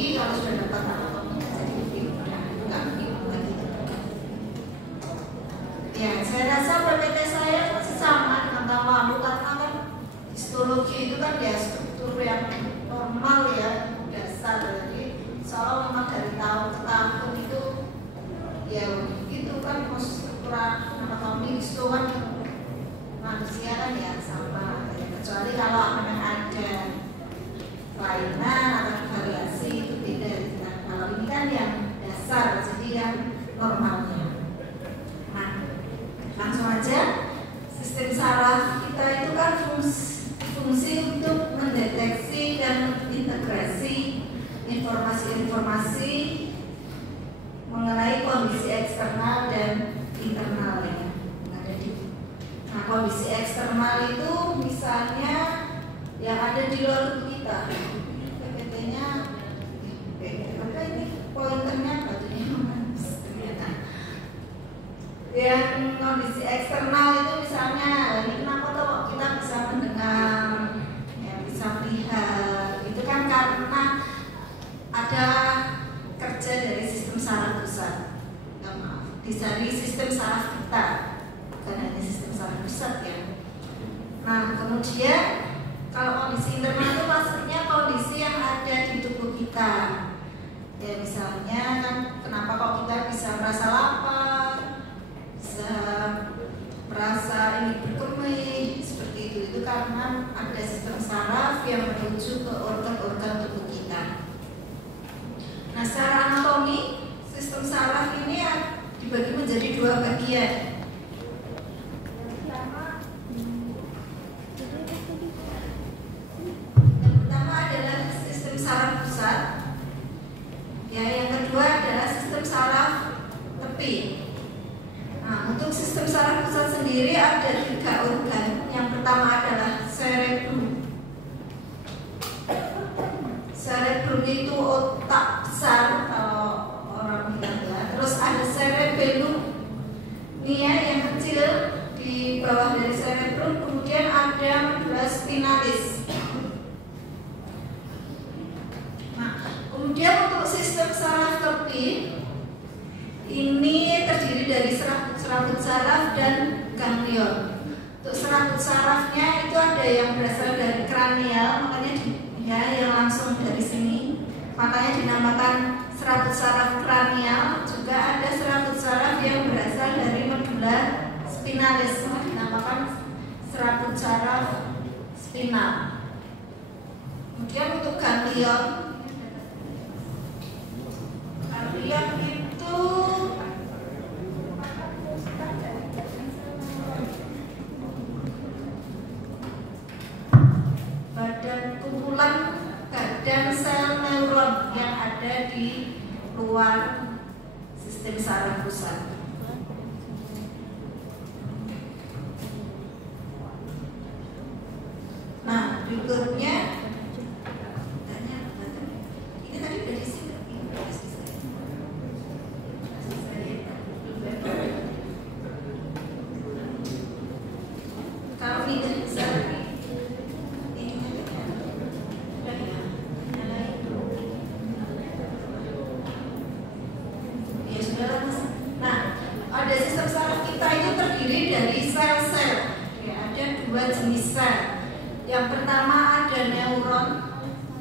tinggi, kalau sudah dapat anatomi jadi lebih mudah, nggak begitu lagi. Ya, saya rasa PPT saya masih sama dengan tahun lalu karena kan histologi itu kan ya struktur yang normal ya, dasar. Jadi soal memang dari tahun ke tahun itu ya itu kan struktur anatomi itu kan manusia kan ya sama ya, kecuali kalau memang ada kelainan atau variasi itu tidak. Nah, kalau ini kan yang dasar, jadi yang normalnya. Nah, langsung aja, sistem saraf kita itu kan fungsi untuk mendeteksi dan integrasi informasi-informasi mengenai kondisi eksternal dan internal ya. Nah, kondisi eksternal itu misalnya yang ada di luar tubuh kita. PPT-nya apa ini? Pointernya batunya ternyata. Yang kondisi eksternal itu misalnya ini kenapa tuh kita bisa mendengar, ya, bisa melihat. Itu kan karena ada kerja dari sistem saraf pusat. Dari sistem saraf kita. Bukan hanya sistem saraf pusat ya. Nah, kemudian kalau kondisi internal itu maksudnya kondisi yang ada di tubuh kita. Ya misalnya kan kenapa kok kita bisa merasa lapar, bisa merasa ini berkemih seperti itu karena ada sistem saraf yang menuju ke organ-organ tubuh kita. Nah, secara anatomi sistem saraf ini dibagi menjadi dua bagian. Saraf pusat, ya, yang kedua adalah sistem saraf tepi. Nah, untuk sistem saraf pusat sendiri ada 3 organ. Yang pertama adalah cerebrum. Cerebrum itu otak besar kalau orang bilang ya. Terus ada cerebellum, ini ya yang kecil di bawah dari cerebrum. Kemudian ada medulla spinalis. Kemudian untuk sistem saraf tepi ini terdiri dari serabut saraf dan ganglion. Untuk serabut sarafnya itu ada yang berasal dari kranial, makanya ya yang langsung dari sini, makanya dinamakan serabut saraf kranial. Juga ada serabut saraf yang berasal dari medulla spinalis, dinamakan serabut saraf spinal. Kemudian untuk ganglion itu badan kumpulan badan sel neuron yang ada di luar sistem saraf pusat. Nah, berikutnya ini tadi dari sini. Yang pertama ada neuron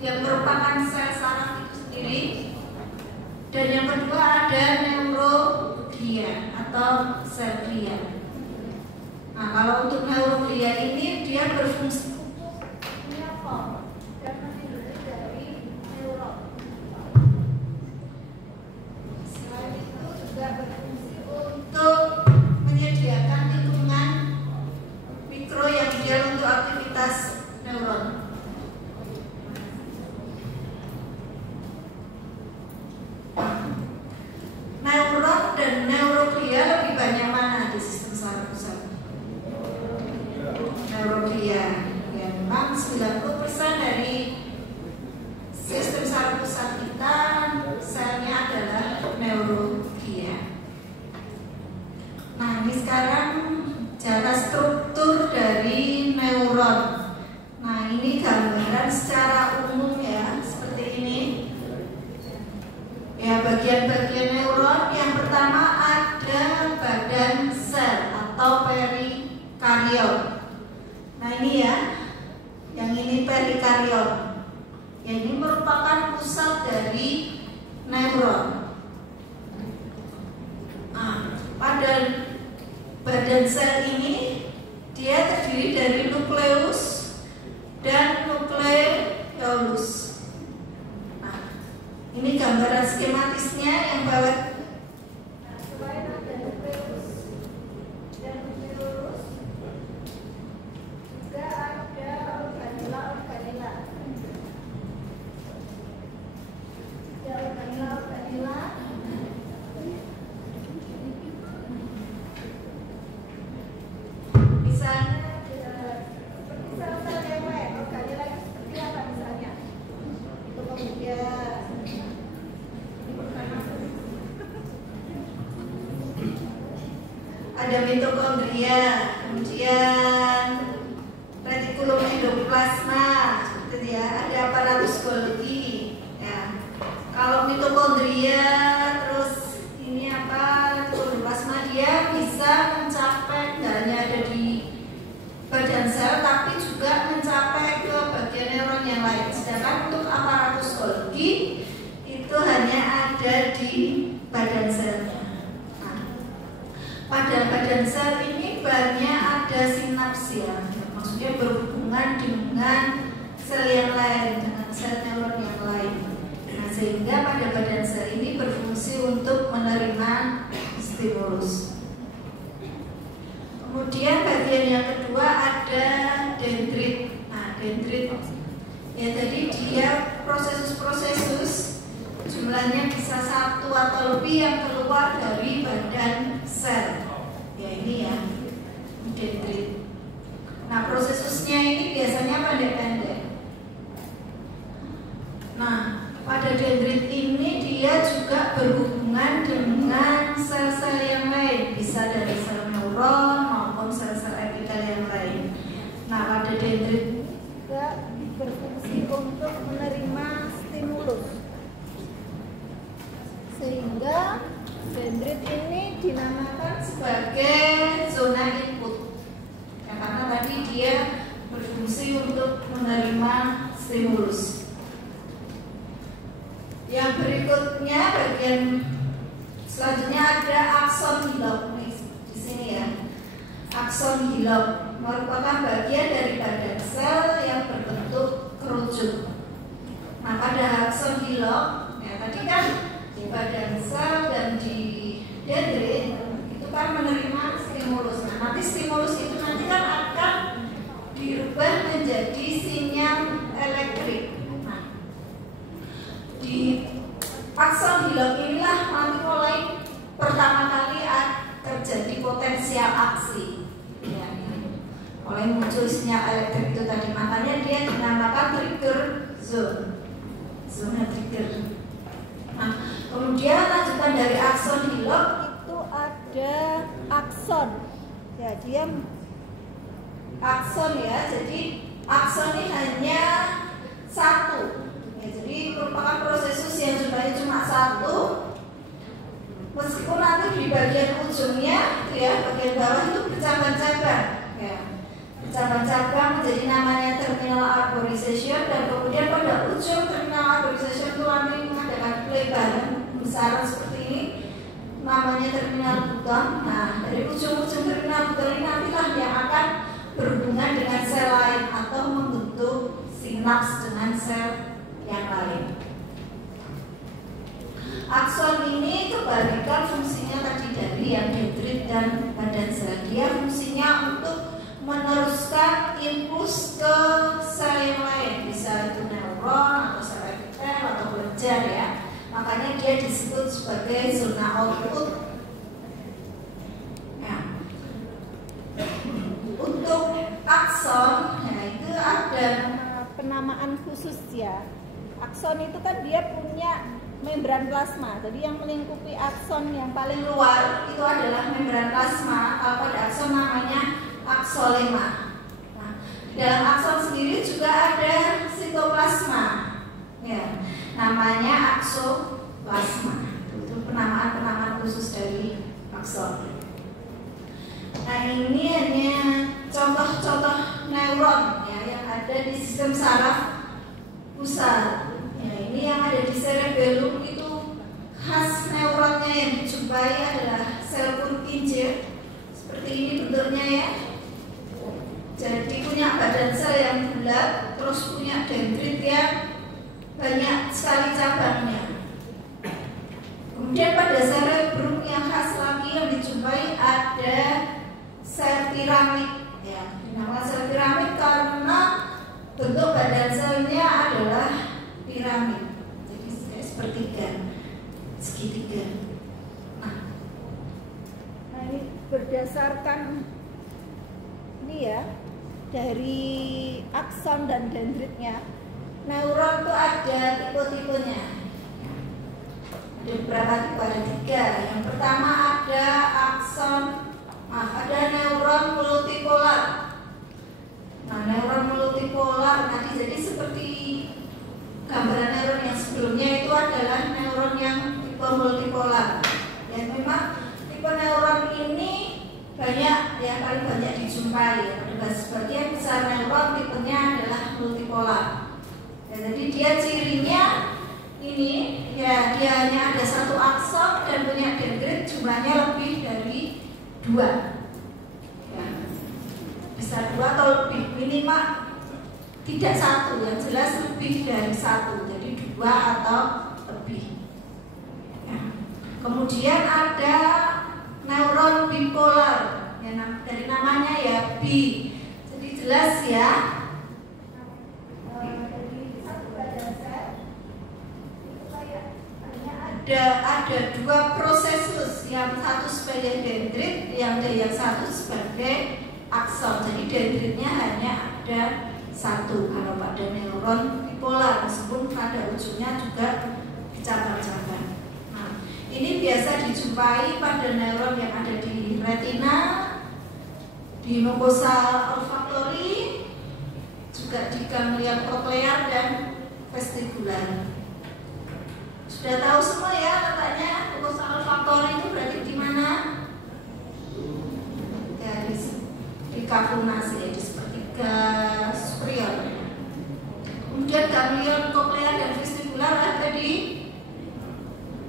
yang merupakan sel saraf itu sendiri, dan yang kedua ada neuroglia atau sel glia. Nah, kalau untuk neuroglia ini dia berfungsi dari neuron. Selain itu juga berfungsi untuk menyediakan lingkungan mikro yang ideal untuk aktivitas neuron. Neuron dan neuroglia lebih banyak mana di sistem saraf pusat? Neuroglia, ya, memang 90% dari sistem saraf pusat kita selnya adalah neuroglia. Nah, ini sekarang cara struktur dari neuron. Nah, ini gambaran secara umum ya, seperti ini. bagian-bagian neuron. Yang pertama ada badan sel atau perikarion. Nah ini ya, yang ini perikarion. Yang ini merupakan pusat dari neuron. Nah, pada badan sel ini dia terdiri dari nukleus dan nukleolus. Nah, ini gambaran skematisnya yang bawah. Selain ada nukleus dan nukleolus, juga ada organela. Misalnya seperti sel-sel yang lain, organela itu seperti apa misalnya? Itu kemudian ada mitokondria, kemudian retikulum endoplasma, gitu ya. Ada aparatus Golgi. Ya. Kalau mitokondria, terus ini apa? Retikulum endoplasma, dia bisa mencapai, nggak hanya ada di badan sel, tapi juga mencapai ke bagian neuron yang lain. Sedangkan untuk aparatus Golgi itu hanya ada di badan selnya. Nah, pada badan sel ini banyak ada sinaps ya, maksudnya berhubungan dengan sel yang lain, dengan sel neuron yang lain. Nah, sehingga pada badan sel ini berfungsi untuk menerima stimulus. Kemudian bagian yang kedua ada dendrit. Nah, dendrit ya, jadi dia proses jumlahnya bisa satu atau lebih yang keluar dari badan sel. Ya ini ya, dendrit. Nah, prosesnya ini biasanya pendek-pendek. Nah, pada dendrit ini dia juga berhubungan dengan sel-sel yang lain, bisa dari sel neuron maupun sel-sel epitel yang lain. Nah, pada dendrit juga berfungsi untuk menerima stimulus, sehingga dendrit ini dinamakan sebagai zona input ya, karena tadi dia berfungsi untuk menerima stimulus. Yang berikutnya bagian selanjutnya ada akson hilok di sini ya. Akson hilok merupakan bagian dari badan sel yang berbentuk kerucut. Nah, pada akson hilok ya, tadi kan di badan sel dan di dendrit itu kan menerima stimulus. Nah, nanti stimulus itu nanti kan akan dirubah menjadi sinyal elektrik. Nah, di akson hilok inilah nanti mulai pertama kali terjadi potensial aksi. Ya, mulai muncul sinyal elektrik itu tadi, makanya dia dinamakan trigger zone, zona trigger. Nah, kemudian lanjutan dari akson hilok itu ada akson. Ya, dia akson ya. Jadi akson ini hanya satu. Ya, jadi merupakan prosesus yang jumlahnya cuma satu. Meskipun nanti di bagian ujungnya, ya, bagian bawah itu bercabang-cabang. Ya, bercabang-cabang menjadi namanya terminal arborization, dan kemudian pada ujung terminal arborization itu nanti mengadakan pelebaran besaran seperti ini, namanya terminal buton. Nah, dari ujung-ujung terminal buton ini nantilah yang akan berhubungan dengan sel lain atau membentuk sinaps dengan sel yang lain. Akson ini kebalikan fungsinya tadi dari yang dendrit dan badan sel. Dia fungsinya untuk meneruskan impuls ke sel yang lain, bisa itu neuron atau sel epitel atau kelenjar ya. Makanya dia disebut sebagai zona output. Nah, untuk akson, ya itu ada penamaan khusus ya. Akson itu kan dia punya membran plasma. Jadi yang melingkupi akson yang paling luar itu adalah membran plasma. Kalau pada akson namanya aksolema. Nah, di dalam akson sendiri juga ada sitoplasma. Ya, namanya aksoplasma. khusus dari akson. Nah, ini hanya contoh-contoh neuron ya yang ada di sistem saraf pusat. Ya, ini yang ada di cerebellum itu khas neuronnya yang dijumpai adalah sel Purkinje. Seperti ini bentuknya ya. Jadi punya badan sel yang bulat, terus punya dendrit yang banyak sekali cabangnya. Kemudian pada cerebrum yang khas lagi yang dijumpai ada sel piramid ya. Dinamakan sel piramid karena bentuk badan selnya adalah piramid. Jadi sepertiga, segitiga. Nah ini berdasarkan ini ya, dari akson dan dendritnya. Neuron itu ada tipe-tipenya. Ada beberapa tipe, ada 3. Yang pertama ada ada neuron multipolar. Nah, neuron multipolar tadi jadi seperti gambaran neuron yang sebelumnya itu adalah neuron yang tipe multipolar. Ya, memang tipe neuron ini banyak ya, paling banyak dijumpai. Pada sebagian besar neuron tipenya adalah multipolar. Ya, jadi dia cirinya ini ya, dia hanya ada satu akson dan punya dendrit jumlahnya lebih dari 2 ya, bisa 2 atau lebih, minimal tidak 1, yang jelas lebih dari 1, jadi 2 atau lebih ya. Kemudian ada neuron bipolar ya, dari namanya ya bi, jadi jelas ya. Ada 2 prosesus, yang satu sebagai dendrit, yang satu sebagai akson. Jadi dendritnya hanya ada 1 kalau pada neuron bipolar, meskipun pada ujungnya juga cabang-cabang. Nah, ini biasa dijumpai pada neuron yang ada di retina, di mukosa olfaktori, juga di ganglia koklear dan vestibulari. Sudah tahu semua ya letaknya mukosa olfaktori itu berarti di mana? Ya, di kavunasi ya, di sepertiga superior. Kemudian ganglia koklear dan vestibular ada di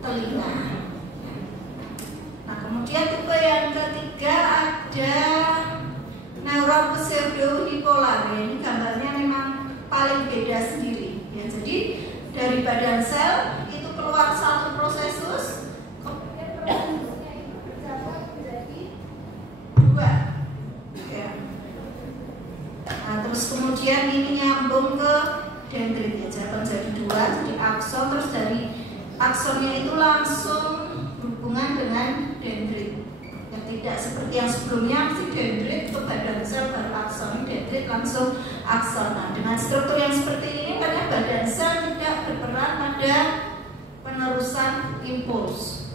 telinga. Nah, kemudian tipe yang ketiga ada neuron pseudounipolar ya, ini gambarnya memang paling beda sendiri ya. Jadi dari badan sel keluar satu prosesus, kemudian prosesnya itu bercabang menjadi 2 ya. Nah, terus kemudian ini nyambung ke dendrit ya, cabang jadi 2, jadi akson, terus dari aksonnya itu langsung berhubungan dengan dendrit yang tidak seperti yang sebelumnya, si dendrit ke badan sel baru akson, dendrit langsung akson. Nah, dengan struktur yang seperti ini karena badan sel tidak berperan pada penerusan impuls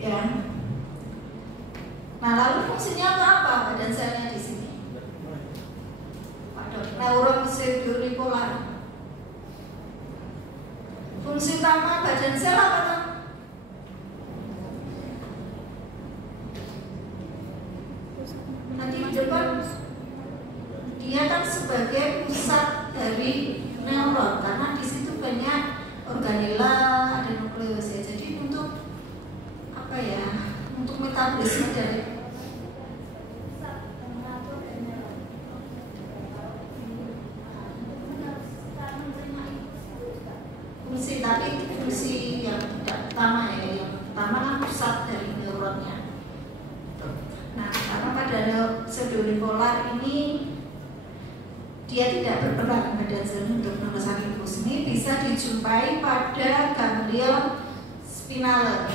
ya. Nah, lalu fungsinya apa badan selnya di sini? Pada neuron pseudounipolar. Fungsi utama badan sel apa kan? Nanti di depan dia kan sebagai pusat dari neuron karena di situ banyak organela, ada nukleus ya. Jadi untuk apa ya? Untuk metabolisme dari fungsi, tapi fungsi yang tidak utama ya. Yang utama kan pusat dari neuronnya. Nah, karena pada pseudounipolar ini dia tidak berperan pada sel untuk penerusan impuls. Ini bisa dijumpai pada ganglion spinaler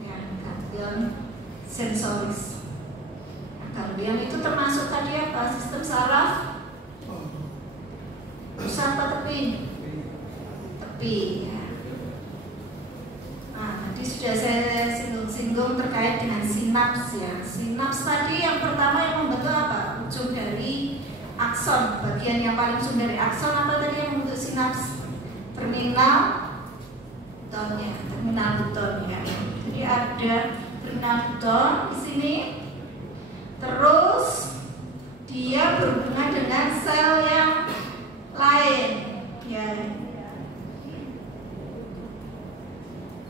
ya, ganglion sensoris. Nah, ganglion itu termasuk tadi apa? Sistem saraf pusat atau tepi? Tepi ya. Nah, tadi sudah saya singgung terkait dengan sinaps ya. Sinaps tadi yang pertama yang membentuk apa? Ujung dari akson, bagian yang paling ujung dari akson apa tadi yang membentuk sinaps? Terminal butonnya, terminal butonnya. Jadi ada terminal buton di sini. Terus dia berhubungan dengan sel yang lain, ya.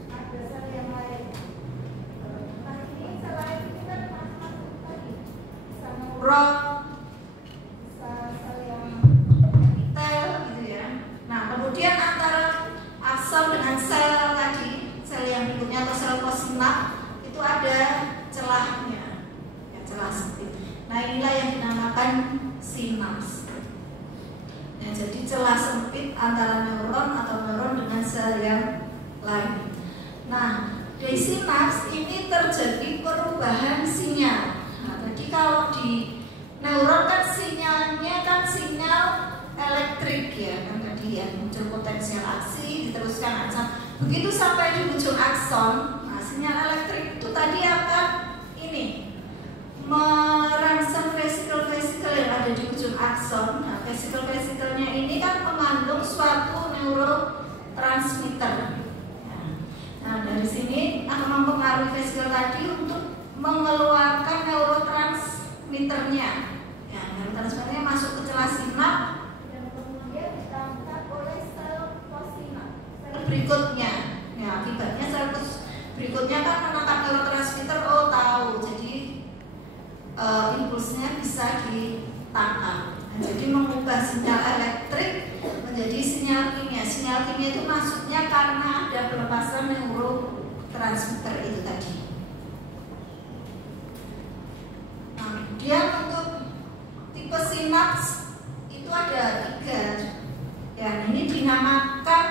Ada sel yang lain. Nah ini sel lain itu kan masuk tadi, bisa neuron, bisa sel yang detail gitu ya. Nah kemudian antara akson dengan sel tadi, sel yang berikutnya atau sel possinap itu ada celahnya, ya, celah sempit. Nah inilah yang dinamakan sinaps. Ya, jadi celah sempit antara neuron atau neuron dengan sel yang lain. Nah di sinaps ini terjadi perubahan sinyal. Nah, jadi kalau di neuron kan sinyalnya kan sinyal elektrik ya, kan tadi ya, muncul potensial aksi, diteruskan akson. Begitu sampai di ujung akson, nah sinyal elektrik itu tadi akan ini merangsang vesikel-vesikel yang ada di ujung akson. Nah, vesikel-vesikelnya ini kan mengandung suatu neurotransmitter. Nah, dari sini akan mempengaruhi vesikel tadi untuk mengeluarkan neurotransmitternya. Ya, neurotransmitternya masuk ke celah sinap dan kemudian ditangkap oleh sel possinap. Sel berikutnya, ya akibatnya sel berikutnya kan menangkap neurotransmitter. Oh tahu, jadi impulsnya bisa ditangkap. Nah, jadi mengubah sinyal elektrik menjadi sinyal kimia. Sinyal kimia itu maksudnya karena ada pelepasan neurotransmitter itu tadi. Nah, kemudian untuk tipe sinaps itu ada 3. Ya, ini dinamakan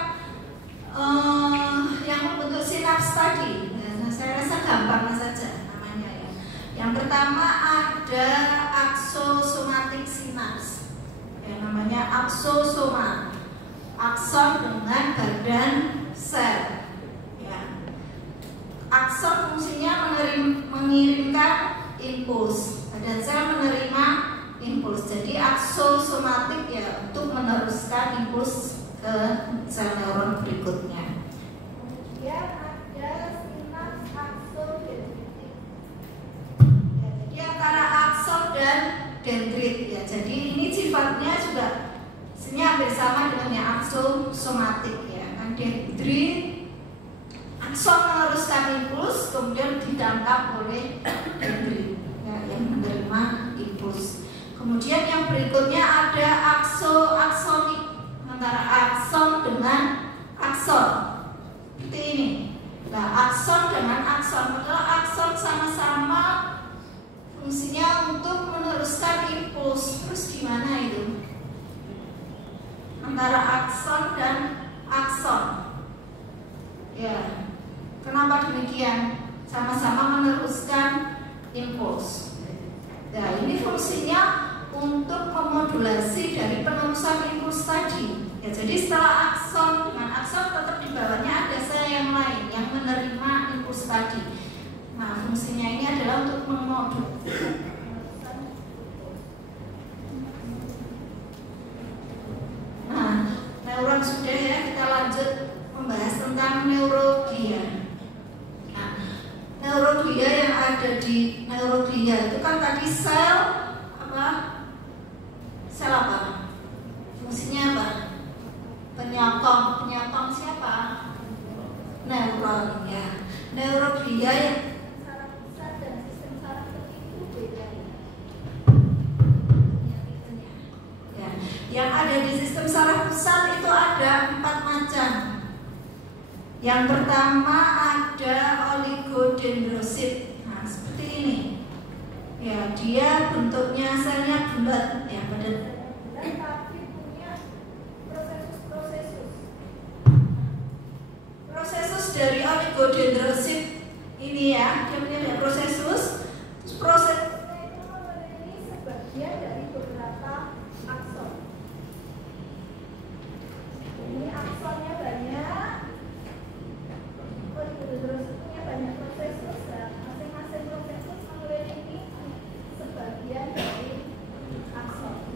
yang membentuk sinaps tadi. Nah, saya rasa gampang saja namanya ya. Yang pertama ada aksosomatik sinaps, yang namanya aksosoma, akson dengan badan sel. Ya. Akson fungsinya mengirimkan impuls, badan sel menerima impuls. Jadi aksosomatik ya untuk meneruskan impuls ke sel neuron berikutnya. Kemudian ada sinaps aksodendritik. Jadi antara akson dan dendrit ya. Jadi ini sifatnya juga hampir sama dengan yang aksosomatik ya. Kan dendrit akson meneruskan impuls kemudian ditangkap oleh dendrit ya, yang menerima impuls. Kemudian yang berikutnya ada aksonik antara akson dengan akson. Seperti ini. Nah, akson dengan akson, padahal akson sama-sama fungsinya untuk meneruskan impuls. Terus gimana itu? Antara akson dan akson. Ya. Kenapa demikian? Sama-sama meneruskan impuls. Nah, ini fungsinya untuk memodulasi dari penerusan impuls tadi. Ya, jadi setelah akson dengan akson tetap di bawahnya ada sel yang lain yang menerima impuls tadi. Nah, fungsinya ini adalah untuk memodul. Nah, neuron sudah ya, kita lanjut membahas tentang neuroglia. Nah, neuroglia yang ada di neuroglia itu kan tadi sel apa? Sel apa? Fungsinya apa? Penyokong siapa? Neuron ya. Neuroglia yang saraf pusat dan sistem saraf itu beda ya. Yang ada di sistem saraf pusat itu ada 4 macam. Yang pertama ada oligodendrosit. Nah, seperti ini. Ya, dia bentuknya selnya bulat ya, pada prosesus dari oligodendrosit ini ya, dia punya prosesus. Terus prosesnya itu ini sebagian dari beberapa akson. Ini aksonnya banyak, oligodendrosit punya banyak prosesus. Masing-masing prosesus memiliki sebagian dari akson.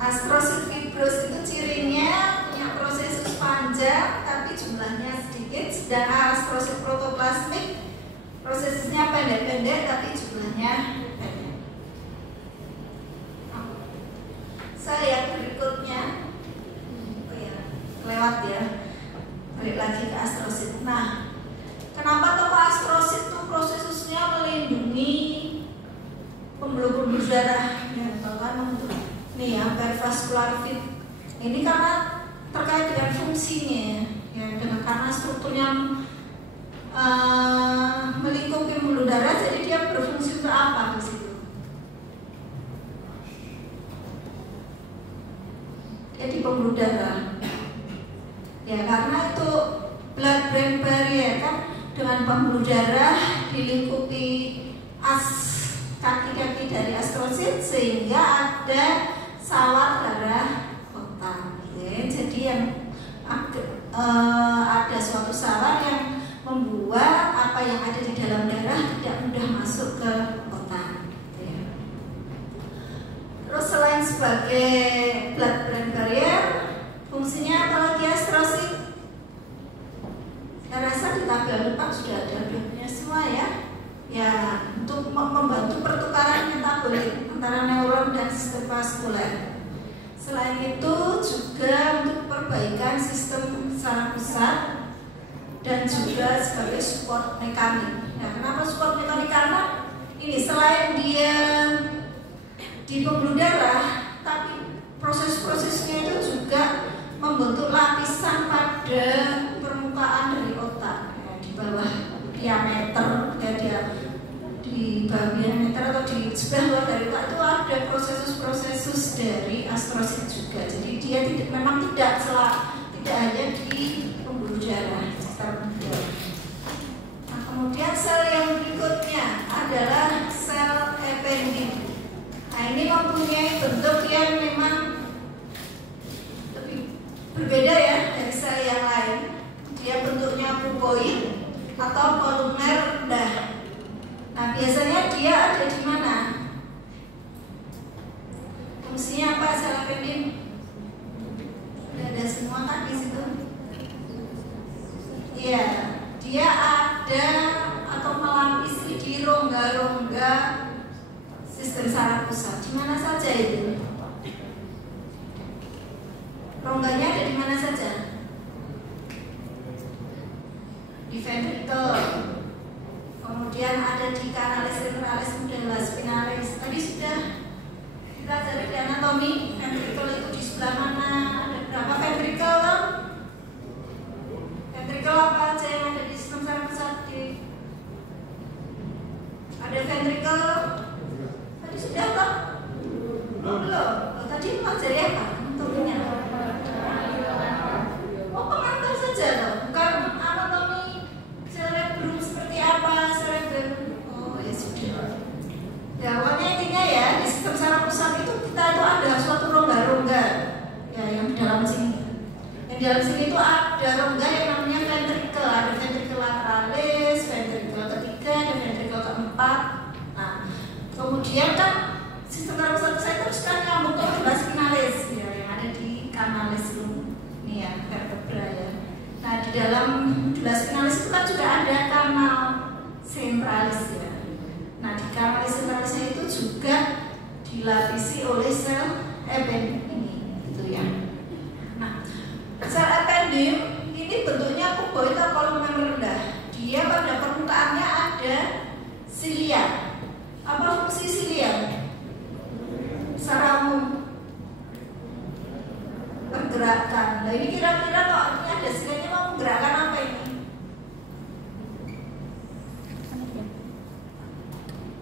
Astrosit fibros itu cirinya punya prosesus panjang tapi jumlahnya sedikit, sedangkan astrosit protoplasmik prosesnya pendek-pendek tapi jumlahnya banyak. Saya berikutnya, oh ya, lewat ya, balik lagi ke astrosit. Nah, kenapa tokoh astrosit itu prosesnya melindungi pembuluh-pembuluh darah ya, bahkan untuk nih ya, perivaskular fit ini karena terkait dengan fungsinya ya, dengan karena strukturnya melingkupi pembuluh darah, jadi dia berfungsi untuk apa di situ? Jadi pembuluh darah ya, karena itu blood brain barrier kan, dengan pembuluh darah dilingkupi kaki-kaki dari astrosit sehingga ada sawar darah otak. Jadi yang ada suatu sawar yang membuat apa yang ada di dalam darah tidak mudah masuk ke otak. Terus selain sebagai blood brain barrier, fungsinya apa lagi astrosit? Saya rasa di tabel 4 sudah ada bloodnya semua ya. Ya, untuk membantu pertukaran metabolit antara neuron dan sistem vaskuler. Selain itu juga untuk perbaikan sistem saraf pusat dan juga sebagai support mekanik. Nah, kenapa support mekanik? Karena ini selain dia di pembuluh darah, tapi proses-prosesnya itu juga membentuk lapisan pada permukaan dari otak ya, di bawah diameter ya, dia di bawah diameter atau di sebelah luar dari otak itu ada proses-proses dari astrosit juga. Jadi dia memang tidak hanya di pembuluh darah. Nah, kemudian sel yang berikutnya adalah sel ependin. Nah, ini mempunyai bentuk yang memang lebih berbeda ya dari sel yang lain. Dia bentuknya kuboid atau kolumer rendah. Nah, biasanya dia ada di mana? Fungsinya apa sel ependin? Sudah ada semua kan di situ? Iya, dia ada atau melapisi di rongga-rongga sistem saraf pusat. Di mana saja itu? Rongganya ada di mana saja? Di ventricle. Kemudian ada di canalis ventralis, medulla spinalis. Tadi sudah kita cari di anatomi. Ventricle itu di sebelah mana? Ada berapa ventricle? Ventricle apa aja yang ada di sistem saraf pusat? Ada ventricle. Tadi sudah toh? Belum. Tadi pelajari apa? Anatominya. Oh, pengantar saja loh. Bukan anatomi cerebrum seperti apa, cerebrum. Oh, ya sudah. Ya, pokoknya intinya ya, di sistem saraf pusat itu kita itu ada suatu rongga-rongga ya, yang di dalam sini. Yang di dalam sini itu ada rongga yang namanya ventricle. Ada ventricle lateralis, ventricle ketiga, dan ventricle keempat. Nah, kemudian kan sistem saraf pusat saya terus kan nyambung ke medulla spinalis ya, yang ada di canalis ini ya, vertebra ya. Nah, di dalam medulla spinalis itu kan juga ada kanal centralis ya. Nah, di canalis centralisnya itu juga dilapisi oleh sel ependin ini, gitu ya. Nah, sel ependin ini bentuknya kuboid atau kolumen rendah. Dia pada permukaannya ada silia. Apa fungsi silia? Secara umum menggerakkan. Nah, ini kira-kira kok ini ada silianya mau menggerakkan apa ini?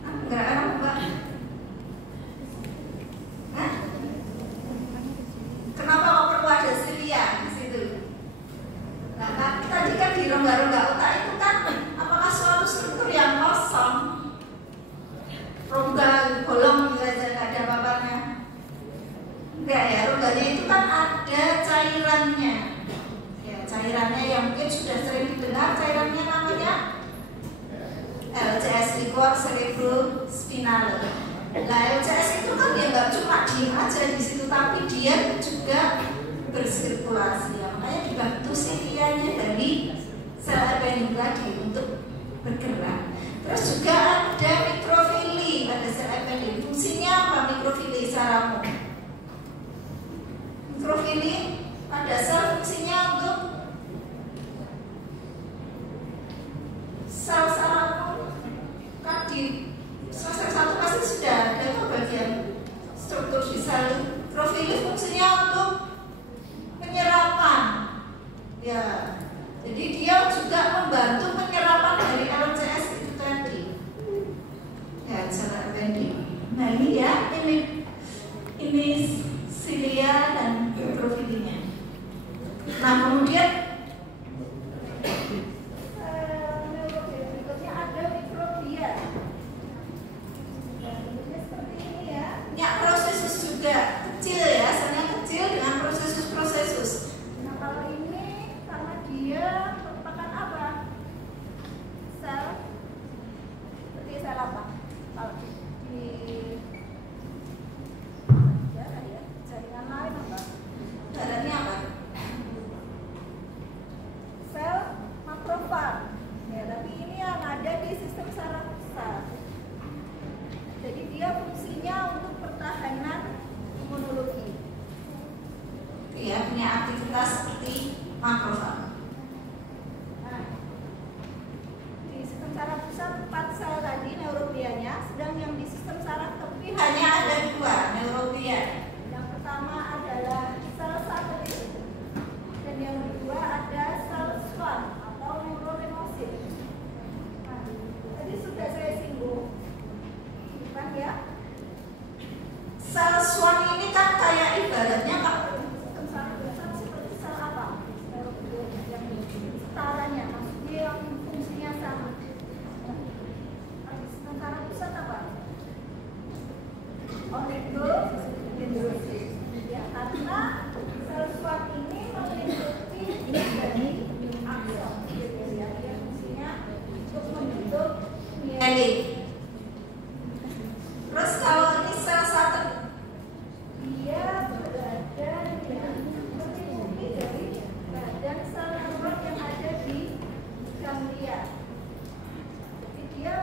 Menggerakkan apa, Mbak? Hah? Kenapa kok perlu ada silia di situ? Nah, tadi kan di rongga-rongga otak itu kan apakah suatu struktur yang kosong? Rongga bolong gitu aja, nggak ada apa-apanya. Enggak ya, rongganya itu kan ada cairannya. Ya, cairannya yang mungkin sudah sering didengar, cairannya namanya LCS, liquor cerebrospinal. Nah, LCS itu itu kan dia nggak cuma diem aja di situ, tapi dia juga bersirkulasi. Ya, makanya dibantu silianya dari sel ependel tadi untuk bergerak. Terus juga ada mikrofili pada sel ependel. Fungsinya apa mikrofili secara umum? Mikrofili pada sel fungsinya untuk sel secara umum kan di semester 1 pasti sudah ada itu bagian struktur di sel. Mikrofili fungsinya untuk penyerapan, ya. Jadi dia juga membantu penyerapan dari LCS itu tadi, ya, sel ependel. Nah ini ya, ini silia dan mikrofilinya. Nah kemudian berikutnya ada mikroglia. Bentuknya seperti ini ya. Ya, prosesus juga kecil ya, selnya kecil dengan prosesus. Nah kalau ini karena dia merupakan apa? Sel seperti sel apa? Kalau di jaringan lain apa? Badannya apa? Sel makrofag. Ya, tapi ini yang ada di sistem saraf besar. Jadi dia fungsinya untuk pertahanan imunologi. Ya, punya aktivitas seperti makrofag. Nah, di sistem saraf pusat 4 sel tadi neuroglianya, sedang yang di sistem saraf tepi Hanya ada 2 neuroglia. yang pertama adalah sel satelit dan yang kedua ada sel Schwann atau neurolenosit. Nah, tadi sudah saya singgung, bukan ya? Sel Schwann ini kan kayak ibaratnya Sistem saraf pusat seperti sel apa? Yang setaranya, maksudnya yang fungsinya sama. Sistem saraf pusat apa? Oligodendrosit. Ya, karena sel Schwann ini meliputi dari akson, gitu ya. Dia fungsinya untuk membentuk mielin. Terus kalau ini sel satelit, dia berada yang meliputi dari badan sel neuron yang ada di ganglia. Jadi dia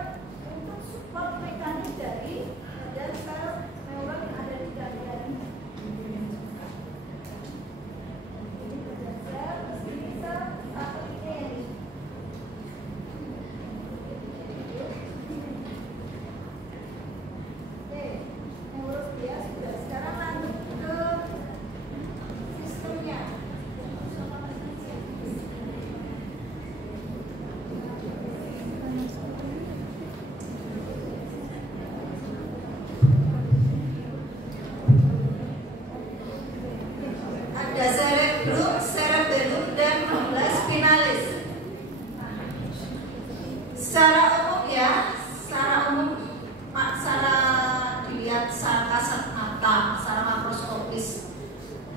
untuk support mekanik dari badan sel neuron yang ada di ganglia ini. Ini badan sel, ini sel satelitnya ini. Oke, neuroglia sudah. Sekarang lanjut ke sistemnya. ada cerebrum, cerebellum, dan medulla spinalis. Secara umum ya, secara umum, secara dilihat secara kasat mata, secara makroskopis,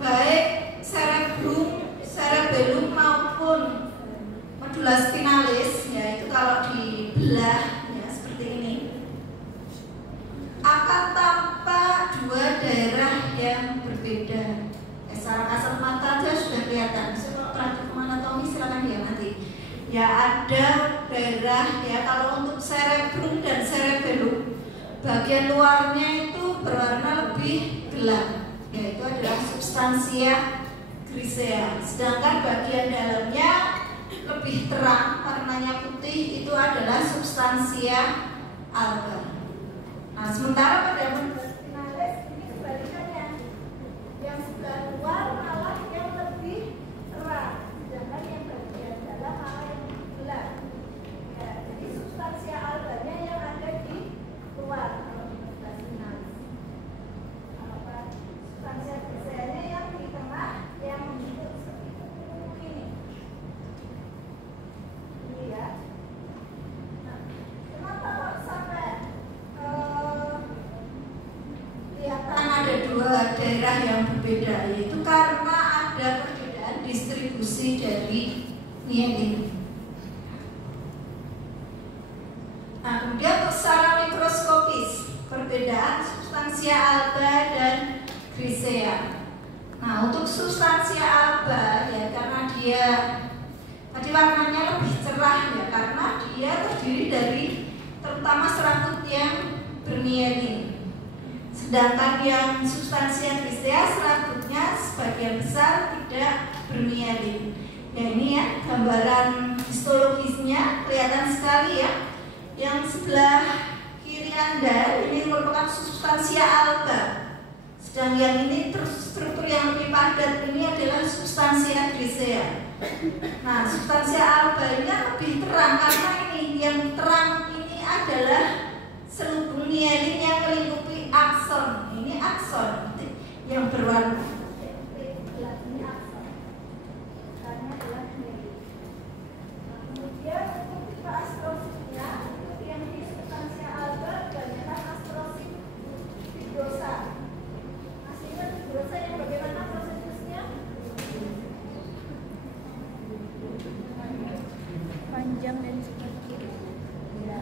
baik cerebrum, cerebellum maupun medulla spinalis, yaitu kalau dibelah ya seperti ini, akan tampak 2 daerah yang berbeda. Secara kasat mata aja sudah kelihatan. So, kalau praktikum anatomi silakan ya nanti. Ya ada daerah ya, kalau untuk cerebrum dan cerebellum, bagian luarnya itu berwarna lebih gelap, yaitu adalah substansia grisea. Sedangkan bagian dalamnya lebih terang, warnanya putih, itu adalah substansia alba. Nah, sementara pada Spinalis ini kebalikannya. Yang sebelah luar malah yang lebih terang, sedangkan yang bagian dalam malah yang gelap. Ya, jadi substansia albanya yang ada di luar kalau di medulla spinalis. Apa? Substansia griseanya yang di tengah yang membentuk seperti kuku ini. Ini ya. Nah, kenapa kok sampai kelihatan ada 2 daerah yang berbeda, yaitu karena ada perbedaan distribusi dari mielin. Nah, kemudian secara mikroskopis, perbedaan substansi substansia alba dan grisea. Nah, untuk substansia alba ya karena dia tadi warnanya lebih cerah ya karena dia terdiri dari terutama serabut yang bermielin. Sedangkan yang substansia grisea serabutnya sebagian besar tidak bermielin. Ya ini ya gambaran histologisnya kelihatan sekali ya. Yang sebelah kiri Anda ini merupakan substansia alba. Sedang yang ini struktur yang lebih padat ini adalah substansia grisea. Nah, substansia alba ini lebih terang karena ini yang terang ini adalah selubung mielin yang melingkupi akson. Ini akson yang berwarna. Panjang dan seperti ya.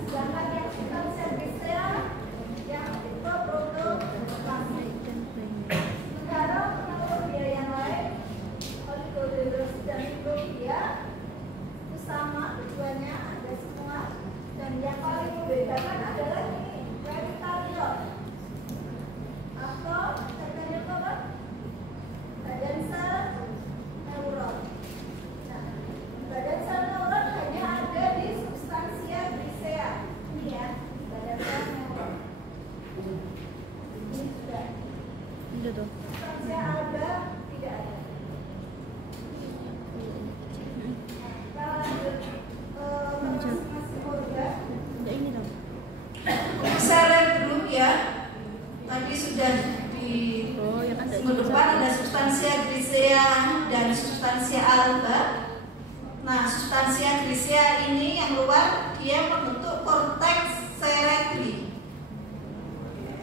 Sedangkan yang substansia grisea yang itu produk sementara menurut dia yang lain oligodendrosit dan mikrobia itu sama tujuannya ada semua dan yang paling membedakan adalah ini veritarion atau veritarion apa? Badan sel neuron. Badan sel neuron hanya ada di substansia grisea. Ini ya, badan sel neuron. Ini sudah. Ini tuh. Substansia alba tidak ada. Kita lanjut masing-masing organ. Udah ini dong. Cerebrum ya. Tadi sudah di yang ada depan ada substansia grisea dan substansia alba. Nah, substansia grisea ini yang luar dia membentuk korteks cerebri.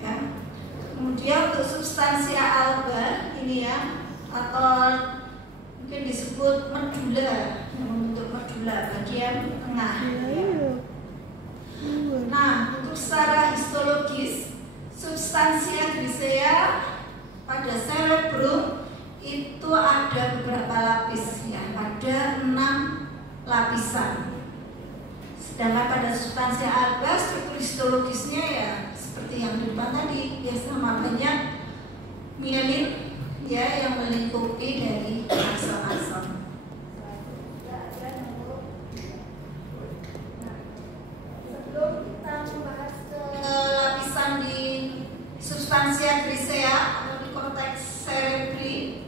Ya. Kemudian untuk substansia alba ini ya atau mungkin disebut medula, membentuk medula bagian tengah. Ya. Nah, untuk secara histologis substansia grisea pada cerebrum itu ada beberapa lapis ya, ada 6 lapisan. Sedangkan pada substansia alba struktur histologisnya ya seperti yang di depan tadi, ya sama banyak mielin ya yang melingkupi dari akson-akson. Sebelum kita membahas Lapisan di substansia grisea atau di korteks cerebri,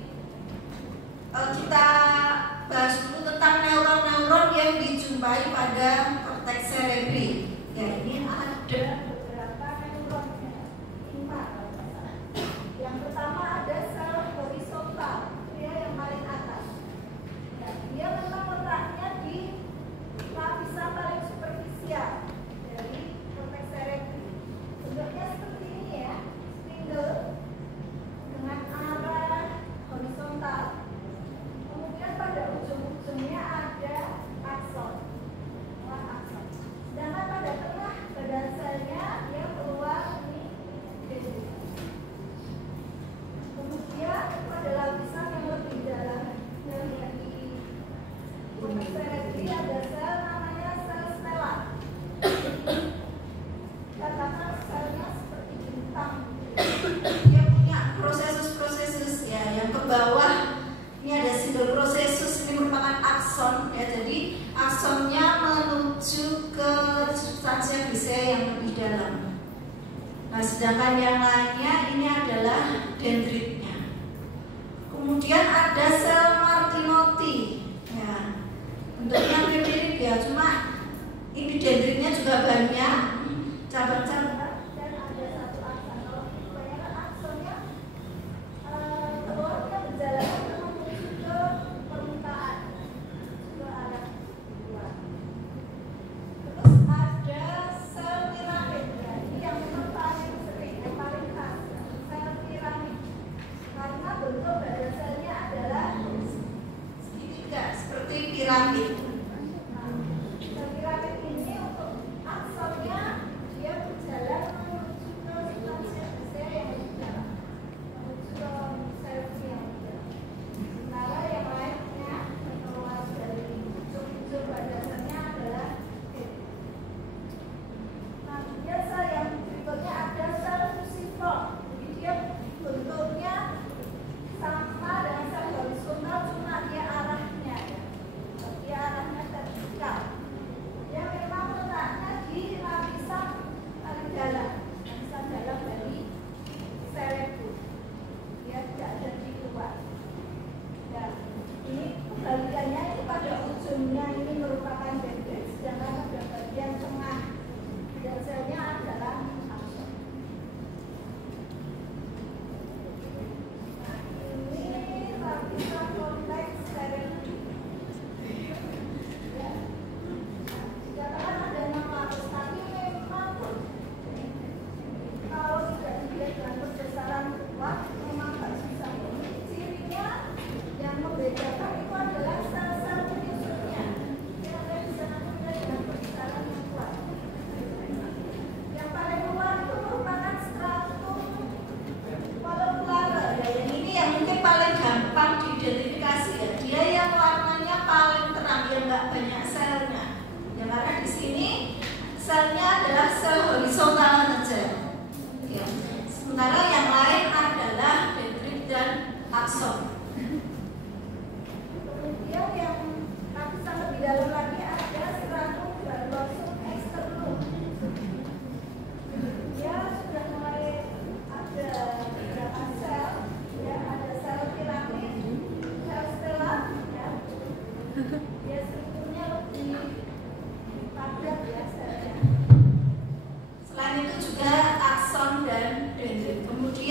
kita bahas dulu tentang neuron-neuron yang dijumpai pada korteks cerebri. Ya ini ada beberapa neuronnya, 5 kalau nggak salah. Yang pertama ada sel horizontal, dia yang paling atas. Ya, dia memang letaknya di lapisan paling superficial dari korteks cerebri. Bentuknya seperti ini ya, spindle dengan arah horizontal. Kemudian pada ujung-ujungnya ada akson. Akson. Sedangkan pada tengah badan selnya dia keluar ini dendrit. Kemudian pada lapisan yang lebih dalam dari korteks cerebri ada sel namanya sel stella. Katakan selnya seperti bintang. dia punya proses ya yang ke bawah ini ada single prosesus, ini merupakan akson ya, jadi aksonnya menuju ke substansia grisea yang lebih dalam. Nah, sedangkan yang lainnya ini adalah dendritnya. Kemudian ada sel Martinotti ya, bentuknya mirip ya, cuma ini dendritnya juga banyak cabang-cabang. Dan ada satu akson. Kalau kebanyakan aksonnya keluarnya berjalan menuju ke permukaan, ke arah luar. Terus ada sel piramid ya, Ini yang memang paling sering, yang paling khas, sel piramid. Karena bentuk badan selnya adalah segitiga seperti piramid. sel piramid ini untuk aksonnya dia berjalan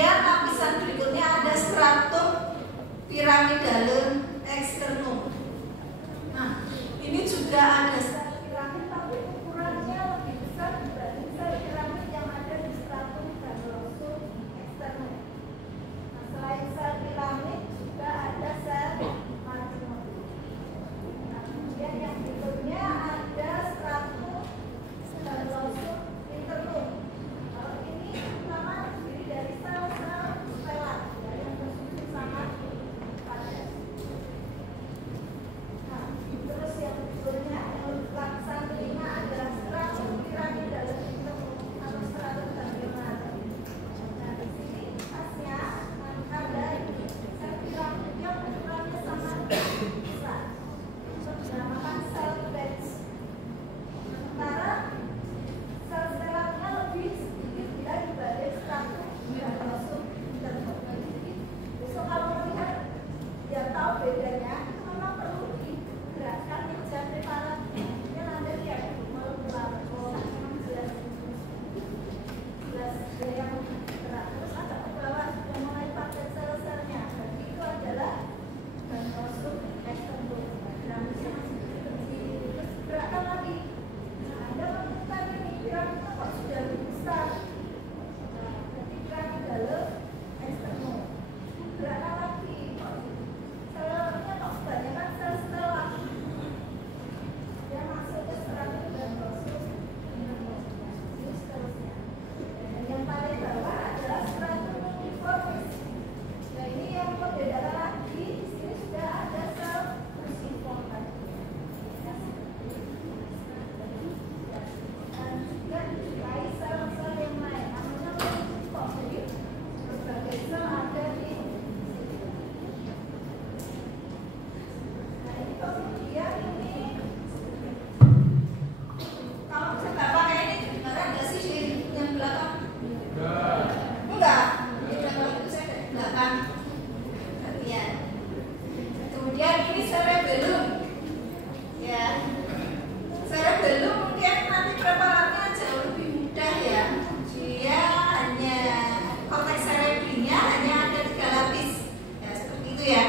Kemudian lapisan berikutnya ada stratum piramidale externum. Nah, ini juga ada piramid tapi ukurannya lebih besar dibanding sel piramid yang ada di stratum granulosum externum. Nah, selain sel piramid juga ada sel marginum. Nah, kemudian yang berikutnya ada stratum granulosum internum. Kalau ini pertama terdiri dari sel-sel stelat yang bersusun sangat padat. Nah, terus yang berikutnya yang lapisan kelima adalah stratum piramidale internum atau stratum ganglionale. Nah, di sini khasnya ada sel piramid yang ukurannya sangat besar. Dinamakan sel patch. Sementara sel stelatnya lebih sedikit bila dibanding stratum granulosum internum. So kalau melihat dia tahu bedanya, itu memang perlu digerakkan meja preparatnya. Dia nanti lihat molekular, memang jelas dia yang gerak. Terus ada ke bawah yang mulai pakai sel-selnya. Jadi itu adalah granulosum externum. Piramidnya masih kecil. Terus gerakkan lagi. Nah, Anda menemukan ini piramidnya kok sudah lebih besar. Nah, jadi piramidale externum. Gerakkan lagi. Selnya kok kebanyakan sel stelat. Dia masuk ke stratum granulosum internum. Ini seterusnya. Dan yang paling bawah adalah stratum multiformis. Nah, ini yang membedakan lagi. Di sini sudah ada sel fusiform tadi. Ya, dan juga dijumpai sel-sel yang lain. Namanya multiform. Jadi berbagai sel ada di Nah, ini kemudian ini kalau saya nggak pakai ini kedengaran nggak sih di yang belakang? Enggak. Udah kalau itu saya dari belakang. Latihan. Kemudian ini cerebellum. Ya. Cerebellum mungkin nanti preparatnya jauh lebih mudah ya. Dia hanya korteks cerebrinya hanya ada 3 lapis. Ya seperti itu ya.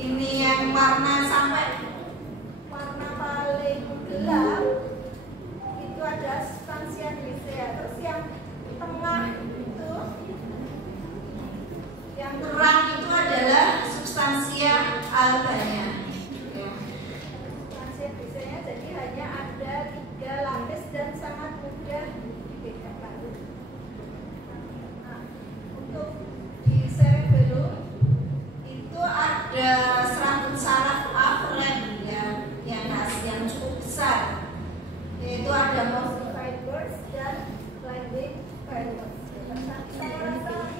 Ini yang warna sampai warna paling gelap itu ada substansia grisea. Terus yang tengah itu yang terang itu adalah substansia albanya. Ya. substansia grisea, jadi hanya ada 3 lapis dan sangat mudah dibedakan. Nah, untuk di cerebellum itu Ada serabut saraf aferen yang khas yang cukup besar, yaitu ada mouse fibers dan blinding fibers. Saya rasa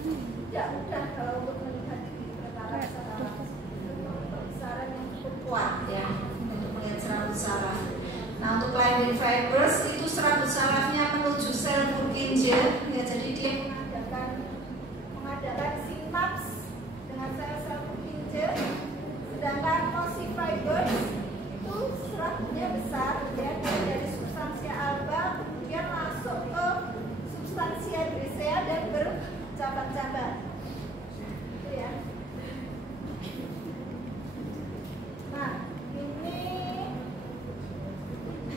ini tidak mudah kalau untuk melihat di preparat secara pembesaran yang cukup kuat ya untuk melihat serabut saraf. Nah untuk blinding fibers itu serabut sarafnya menuju sel Purkinje ya, jadi dia mengadakan sinaps dengan sel-sel Purkinje. Sedangkan mouse fibers itu seratnya besar ya, dari substansia alba kemudian masuk ke substansia grisea dan bercabang-cabang. Gitu ya. Nah, ini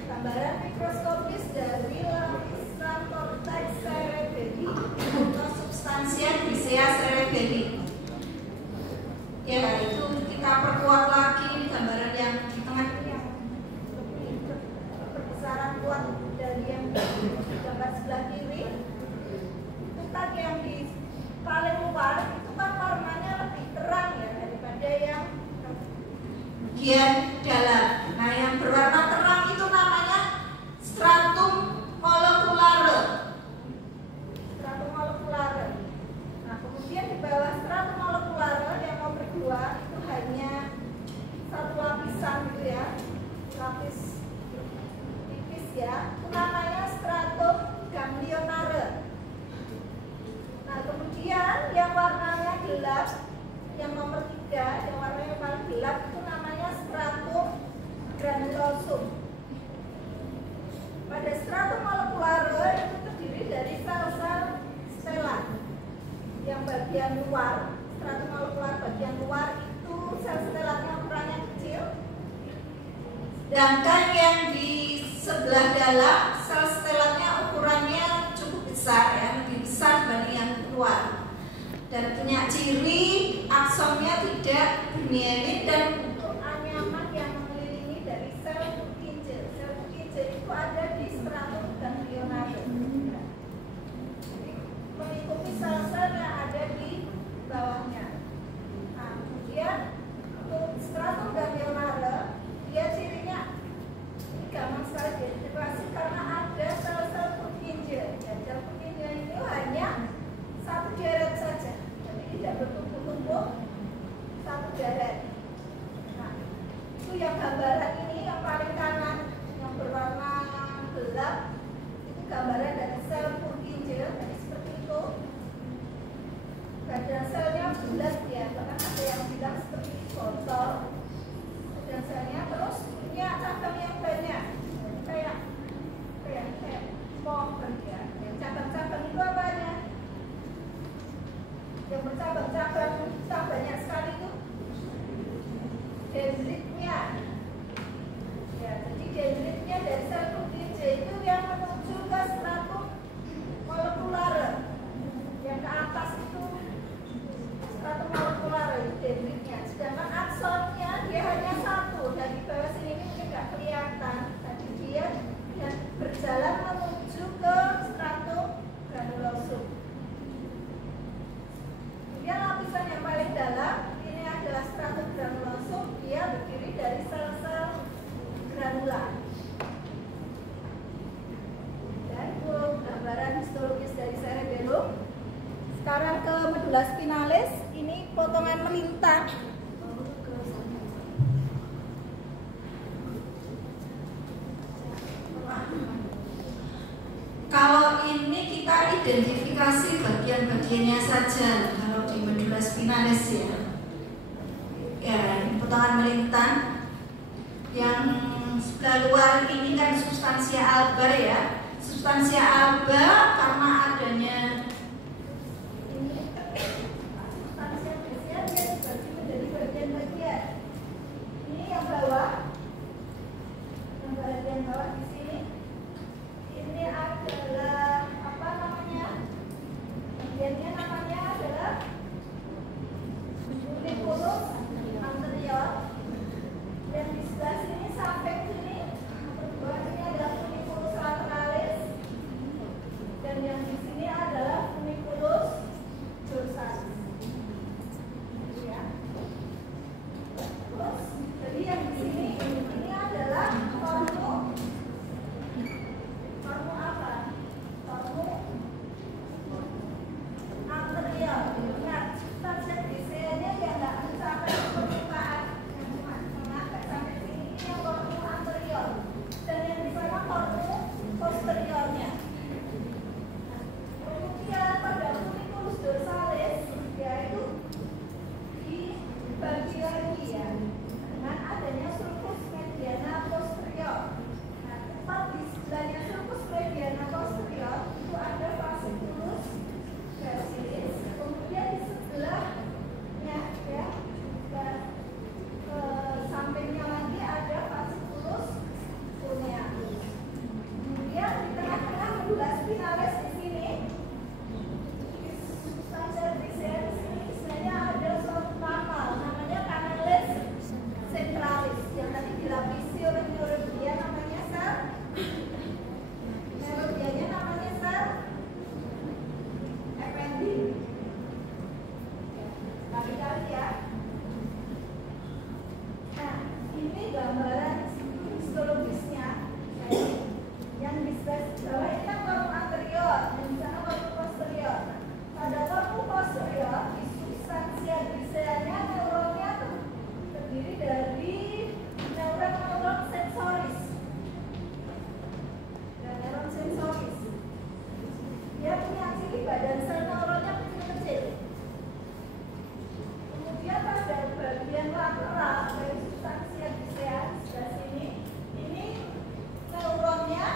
gambaran mikroskopis dari lapisan korteks cerebelli atau substansia grisea cerebelli. Ya itu kita perkuat lagi ini gambaran yang di tengah. yang lebih berbesaran kuat dari yang gambar sebelah kiri. Itu kan yang di paling luar itu kan warnanya lebih terang ya daripada yang Bagian dalam. Nah yang berwarna terang itu namanya stratum molekulare. stratum molekulare. Nah, kemudian di bawah stratum molekulare yang nomor 2 itu hanya satu lapisan gitu ya, lapis tipis ya. Itu namanya stratum ganglionare. Nah, kemudian yang warnanya gelap, yang nomor 3, yang warnanya paling gelap itu namanya stratum bagian luar, stratum molekular bagian luar itu sel stelatnya ukurannya kecil. Sedangkan yang di sebelah dalam sel stelatnya ukurannya cukup besar ya, lebih besar dibanding yang luar. Dan punya ciri aksonnya tidak bermielit dan Untuk anyaman yang mengelilingi dari sel Purkinje. Sel Purkinje itu ada di stratum ganglionarum. Jadi melingkupi sel-sel yang ada di bawahnya. Nah, kemudian untuk stratum ganglionarum, dia cirinya ini gampang sekali diidentifikasi karena ada sel-sel Purkinje. Ya, sel Purkinje itu hanya satu deret saja, jadi tidak bertumpuk-tumpuk, satu deret. Nah, itu yang gambaran ini yang paling kanan yang berwarna gelap itu gambaran dari sel Purkinje, jadi seperti itu. Badan selnya bulat ya, bahkan ada yang bilang seperti botol. Badan selnya terus punya cabang yang banyak, kayak pohon ya. Yang cabang-cabang itu apanya? Yang bercabang-cabang banyak sekali itu dendritnya. Ya, jadi dendritnya dari sel Purkinje itu yang menuju ke stratum molekular. Yang ke atas itu stratum molekular itu dendritnya. Sedangkan aksonnya dia hanya satu. Dari bawah sini ini mungkin nggak kelihatan. Tadi dia berjalan menuju ke stratum granulosum. Kemudian lapisan yang paling dalam ini adalah stratum granulosum. Dia terdiri dari sel-sel granular. Dan itu gambaran histologis dari cerebellum. Sekarang ke medulla spinalis. Ini potongan melintang. kalau ini kita identifikasi bagian-bagiannya saja. Kalau di medulla spinalis ya, ini potongan melintang. Yang sebelah luar ini kan substansia alba ya. Substansia alba karena adanya Menjadi bagian-bagian. Ini yang bawah, yang bagian bawah di sini. Ini adalah apa namanya? Bagiannya namanya adalah uniculus anterior. Dan di sebelah sini sampai sini, bawah ini adalah uniculus lateralis. Dan yang di sini adalah uniculus dorsalis. Ya. Terus, jadi yang di sini ini adalah kornu apa? Kornu anterior. Ingat, substansia grisenya yang nggak mencapai permukaan, yang cuma mencapai sampai sini ini yang kornu anterior. Dan yang di sana kornu posteriornya. Kemudian pada uniculus dorsalis yaitu dibagi lagi ya dengan adanya sulcus mediana posterior. Nah, tepat di sebelahnya sulcus mediana posterior itu ada fasciculus gracilis. Kemudian di sebelahnya ya ke sampingnya lagi ada fasciculus cuneatus. Kemudian di tengah-tengah medulla spinalis di sini substansia grisea di sini istilahnya ada suatu kanal namanya canalis centralis yang tadi dilapisi oleh neurodia namanya sel neurodianya namanya sel ependin. Kali-kali ya. Nah, ini gambaran histologisnya. Yang di bawah ini kan kornu anterior, dan di sana kornu posterior. Pada kornu posterior, di substansia griseanya neuronnya terdiri dari neuron sensoris. Dan neuron sensoris, dia punya ciri badan sel neuronnya kecil-kecil. Kemudian pada bagian lateral dari substansia grisea sebelah sini, ini neuronnya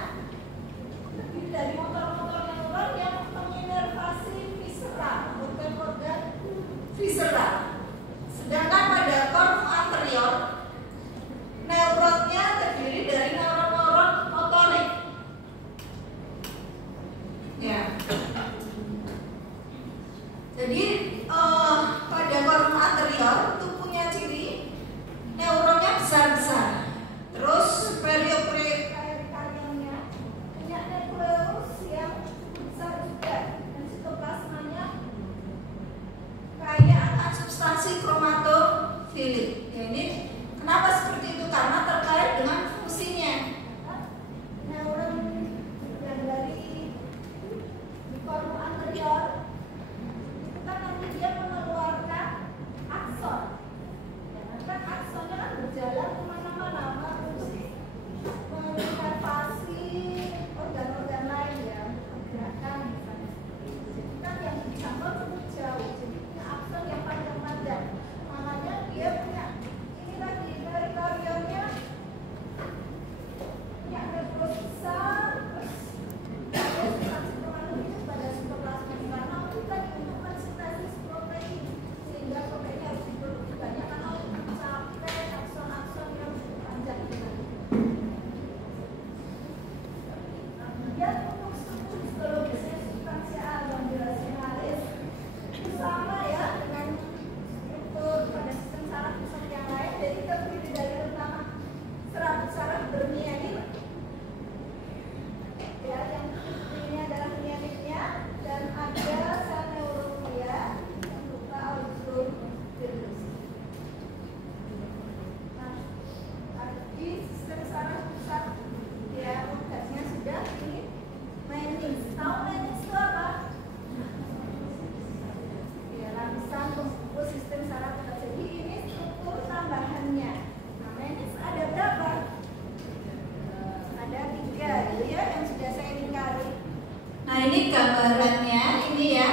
ini gambarannya ini ya.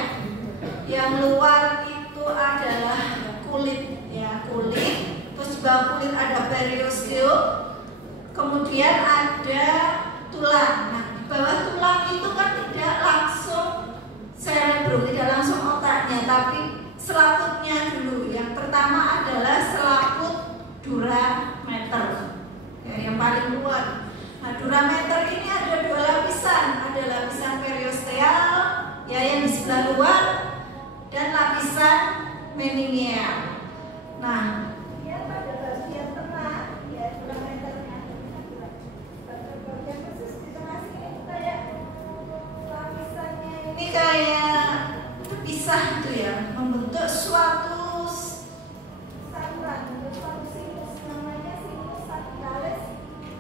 Yang luar itu adalah kulit ya, kulit. Terus di bawah kulit ada periosteum. Kemudian ada tulang. Nah, di bawah tulang itu kan tidak langsung cerebrum, tidak langsung otaknya, tapi selaputnya dulu. Yang pertama adalah selaput durameter ya, yang paling luar. Nah, durameter ini ada dua lapisan, ada lapisan periosteal ya yang di sebelah luar dan lapisan meningeal. Nah, Dia pada bagian tengah, ya durameternya. Bagian persis di tengah sini kayak lapisannya ini kayak terpisah itu ya, membentuk suatu saluran untuk suatu sinus, namanya sinus sabitalis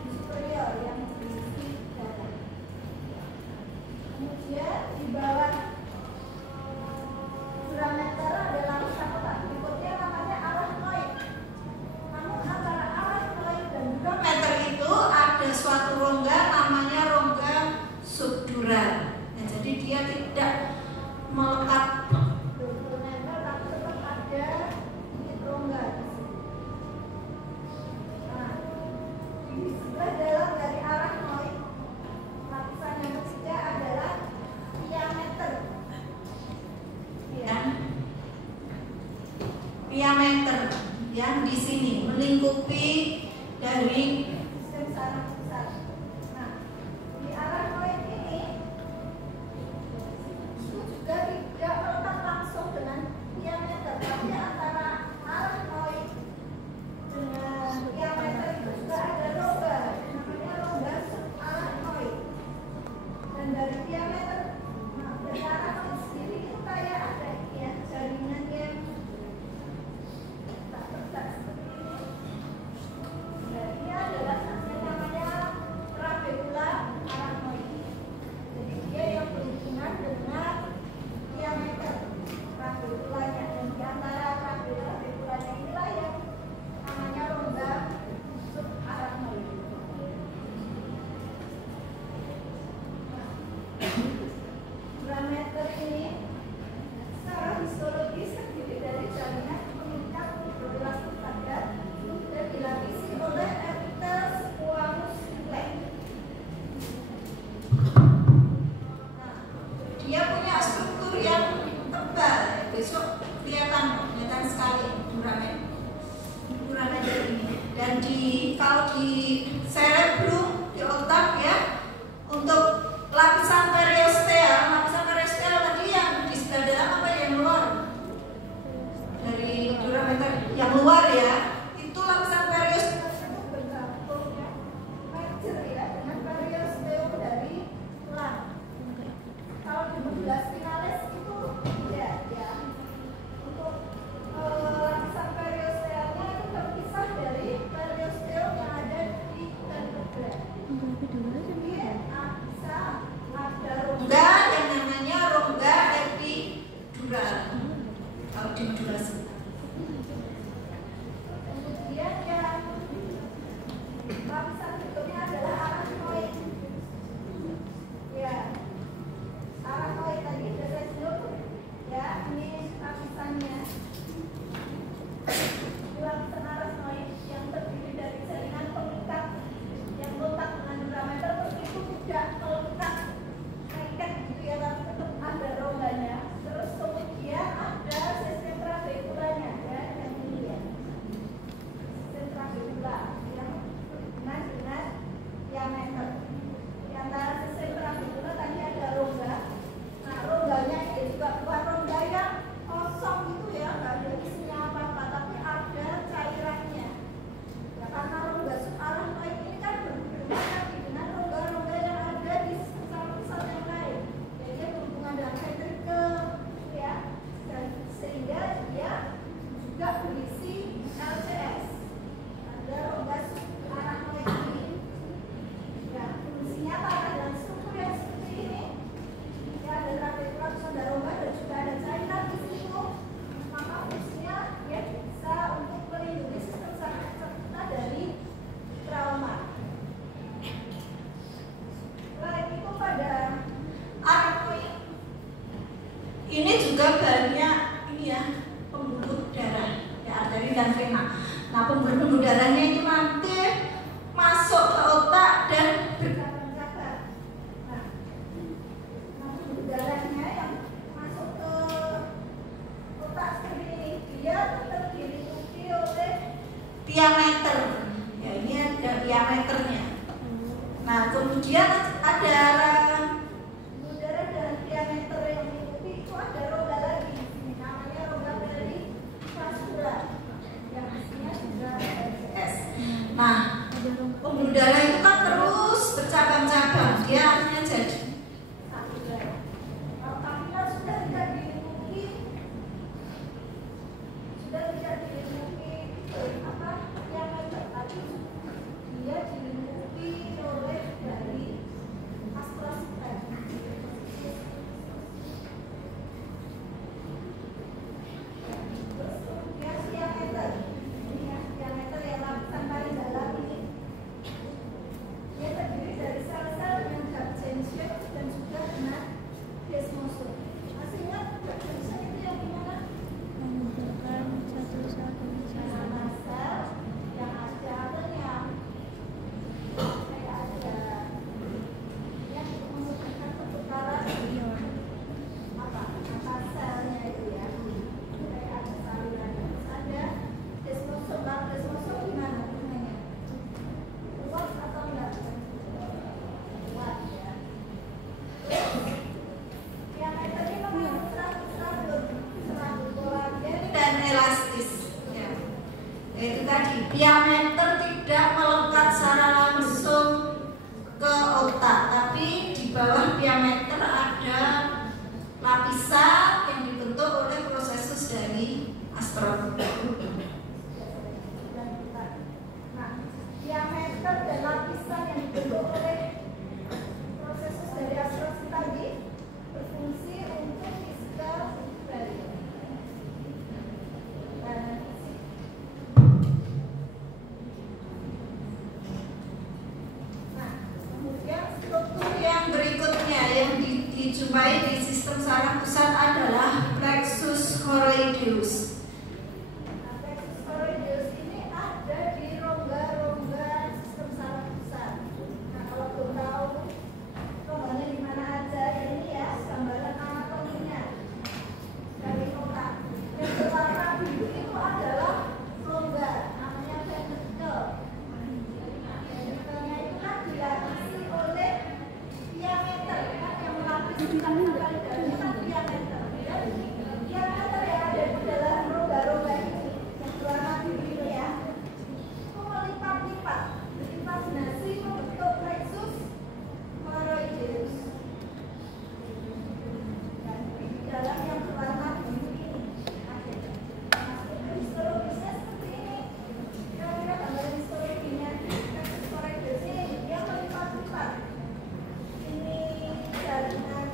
superior yang berisi darah. Kemudian di bawah durameter ada lapisan otak berikutnya namanya arachnoid. Namun antara arachnoid dan meter itu ada suatu rongga namanya rongga subdural. Nah, jadi dia tidak melekat. durameter tapi tetap ada rongga di sini. Nah, di sebelah dalam dari arachnoid lapisan yang ketiga adalah diameter. Ya. Diameter yang di sini melingkupi dari Sistem saraf pusat. Nah, di arachnoid ini itu juga tidak melekat langsung dengan diameter, tapi antara arachnoid dengan diameter itu juga ada rongga, namanya rongga subarachnoid. Dan dari diameter, nah dari arachnoid sendiri itu kayak ada ya jaringan yang tak tetap seperti ini. Dan ini adalah yang namanya trabekula arachnoid. Jadi dia yang berhubungan dengan diameter trabekulanya, dan di antara trabekulanya inilah yang namanya rongga subarachnoid. diameter ada lapisan yang dibentuk oleh prosesus dari asteroid. Nah, diameter dan lapisan yang dibentuk oleh prosesus dari asteroid tadi berfungsi untuk fisikal value. Nah, kemudian Struktur yang berikutnya yang dijumpai di sistem saraf pusat adalah plexus choroideus. plexus choroideus ini ada di rongga-rongga sistem saraf pusat. Nah, kalau belum tahu rongganya di mana aja, ini ya gambaran anatominya dari otak. Yang berwarna biru itu adalah rongga, namanya ventricle. Ventricle-nya itu kan dilapisi oleh diameter, kan yang melapisi kali dalamnya kan diameter. Dan diameter yang ada di dalam rongga-rongga ini yang berwarna biru ini ya, itu melipat-lipat, berimajinasi membentuk plexus choroideus. Dan di dalam yang berwarna biru ini ada. Nah, histologisnya seperti ini. Kira-kira gambaran histologinya plexus choroideus ini dia melipat-lipat. Ini jaringan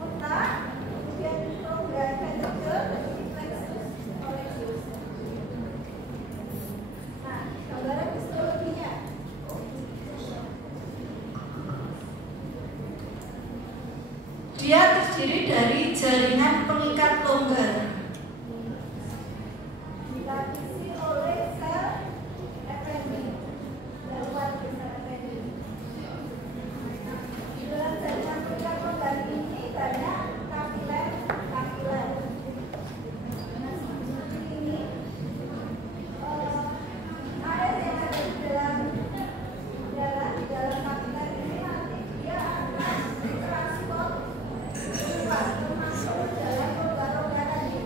otak, kemudian rongga ventricle, dan ini plexus choroideus. Nah, gambaran histologinya. Dia terdiri dari jaringan pengikat longgar. Dilapisi oleh sel Eppending, luar sel Eppending. Di dalam jaringan pengikat longgar ini banyak kapiler. Nah, seperti ini, air yang ada di dalam darah, di dalam kapiler ini nanti dia akan ditransport keluar termasuk dalam rongga-rongga tadi.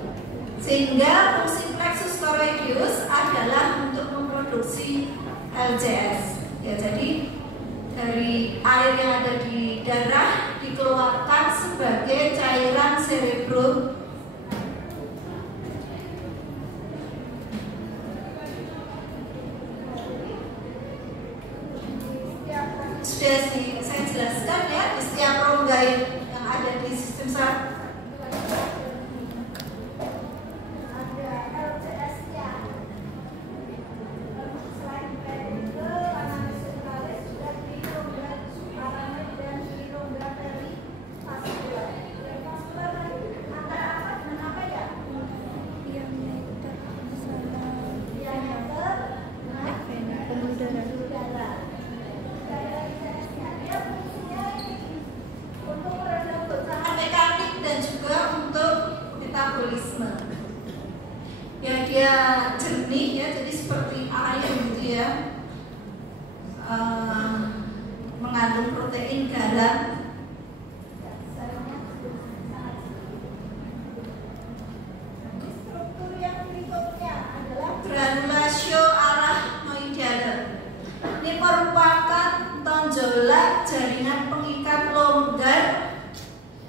Sehingga fungsi plexus choroideus adalah untuk memproduksi LCS. Ya, jadi dari air yang ada di darah dikeluarkan sebagai cairan cerebro. Sudah saya jelaskan ya, di setiap rongga yang ada di sistem saraf Ada LCS-nya. Selain ventricle, ananas centralis juga di rongga subaraner dan di rongga perivaskular. Perivaskular antara apa dengan apa ya? Diameter nah, pembuluh darah. udara. Kayak LCS-nya, dia fungsinya ini untuk meredam goncangan mekanik dan juga untuk metabolisme. Ya, dia jernih ya, jadi seperti air gitu ya. Mengandung protein garam. struktur yang berikutnya adalah Granulatio arachnoidale. Ini merupakan tonjolan jaringan pengikat longgar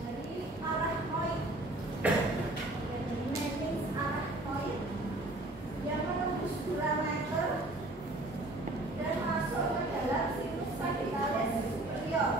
dari arachnoid. Jadi mapping arachnoid yang menembus durameter dan masuk ke dalam sinus sagittalis superior.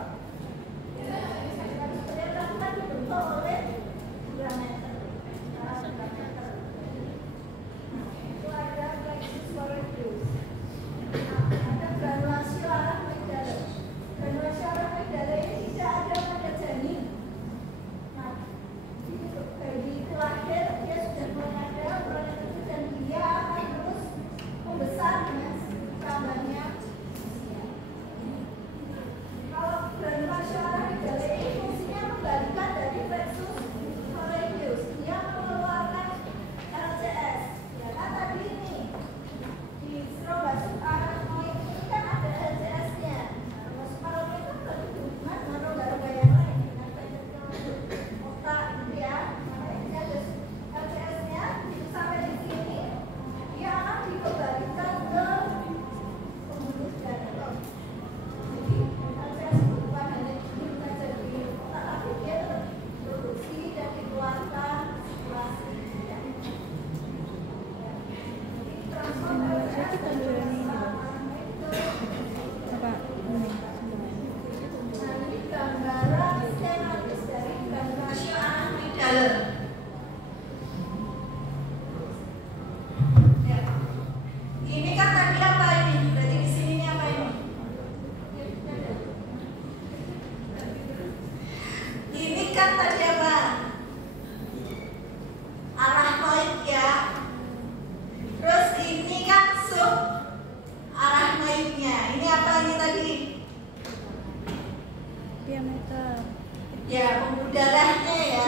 Ya, pembuluh darahnya ya.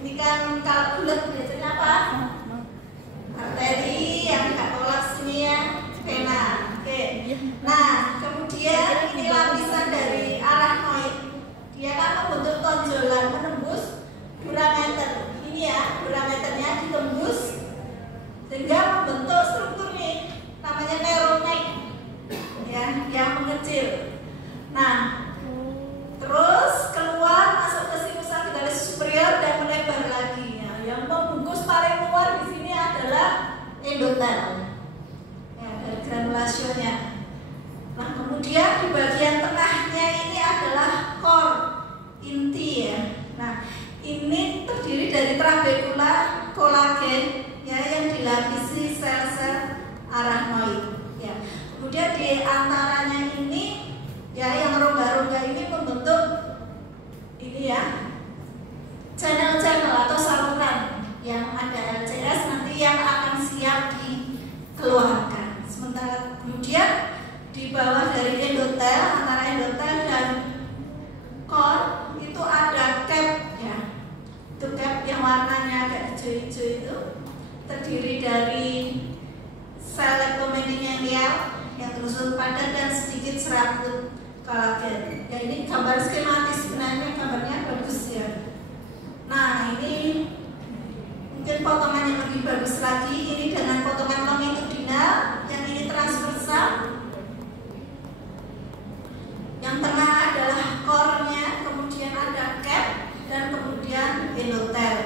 Ini kan kalau bulat biasanya apa? Arteri, yang nggak kolaps ini ya, vena. Oke. Nah, kemudian ini lapisan dari arachnoid. Dia kan membentuk tonjolan menembus durameter. Ini ya, durameternya ditembus sehingga membentuk struktur nih, namanya neuroneck. Ya, yang mengecil. Nah, terus keluar masuk ke sinus agitalis superior dan melebar lagi. Ya, yang membungkus paling luar di sini adalah endotel. Ya, dari granulationnya. Nah, kemudian di bagian tengahnya ini adalah core inti ya. Nah, ini terdiri dari trabekula kolagen ya yang dilapisi sel-sel arachnoid. Ya. Kemudian di antaranya ini ya yang rongga-rongga ini membentuk ini ya channel-channel atau saluran yang ada LCS nanti yang akan siap dikeluarkan. Sementara kemudian di bawah dari endotel, antara endotel dan core itu ada cap ya. Itu cap yang warnanya agak hijau-hijau itu terdiri dari sel leptomeningeal yang tersusun padat dan sedikit serabut kolagen. Ya ini gambar skematis, sebenarnya gambarnya bagus ya. Nah ini mungkin potongan yang lebih bagus lagi. Ini dengan potongan longitudinal, yang ini transversal. Yang tengah adalah core-nya, kemudian ada cap dan kemudian endotel.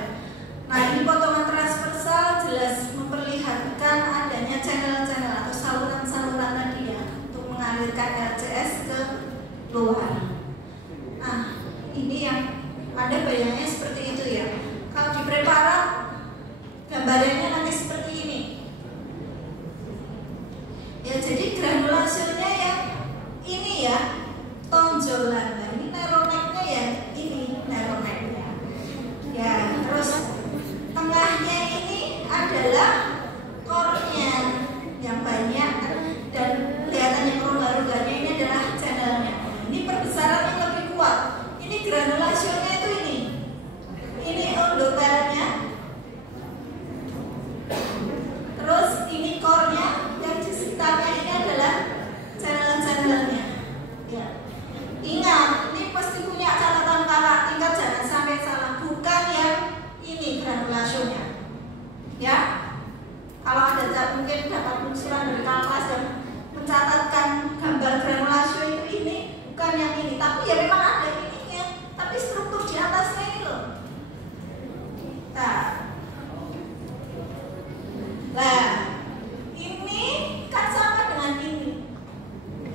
Nah ini potongan transversal jelas memperlihatkan adanya channel-channel atau saluran-saluran tadi ya untuk mengalirkan LCS ke luar. Nah ini yang ada bayangnya seperti itu ya. Kalau di preparat gambarannya nanti seperti ini. Ya jadi granulationnya yang ini ya tonjolan. Nah ini neuronecknya ya ini neuronecknya. Ya terus tengahnya ini adalah core-nya yang banyak dan kelihatannya rongga-rongganya ini adalah channelnya. Ini perbesaran yang lebih kuat. Ini granulationnya itu ini. Ini endotelnya. Terus ini core-nya, yang di sekitarnya ini adalah channel-channelnya. Ya. Ingat, ini pasti punya catatan kakak tingkat, jangan sampai salah. Bukan yang ini granulationnya. Ya. Kalau ada mungkin dapat usulan dari kelas yang mencatatkan gambar granulation itu ini, bukan yang ini, tapi ya memang ada ininya, tapi struktur di atasnya ini loh. Nah, ini kan sama dengan ini.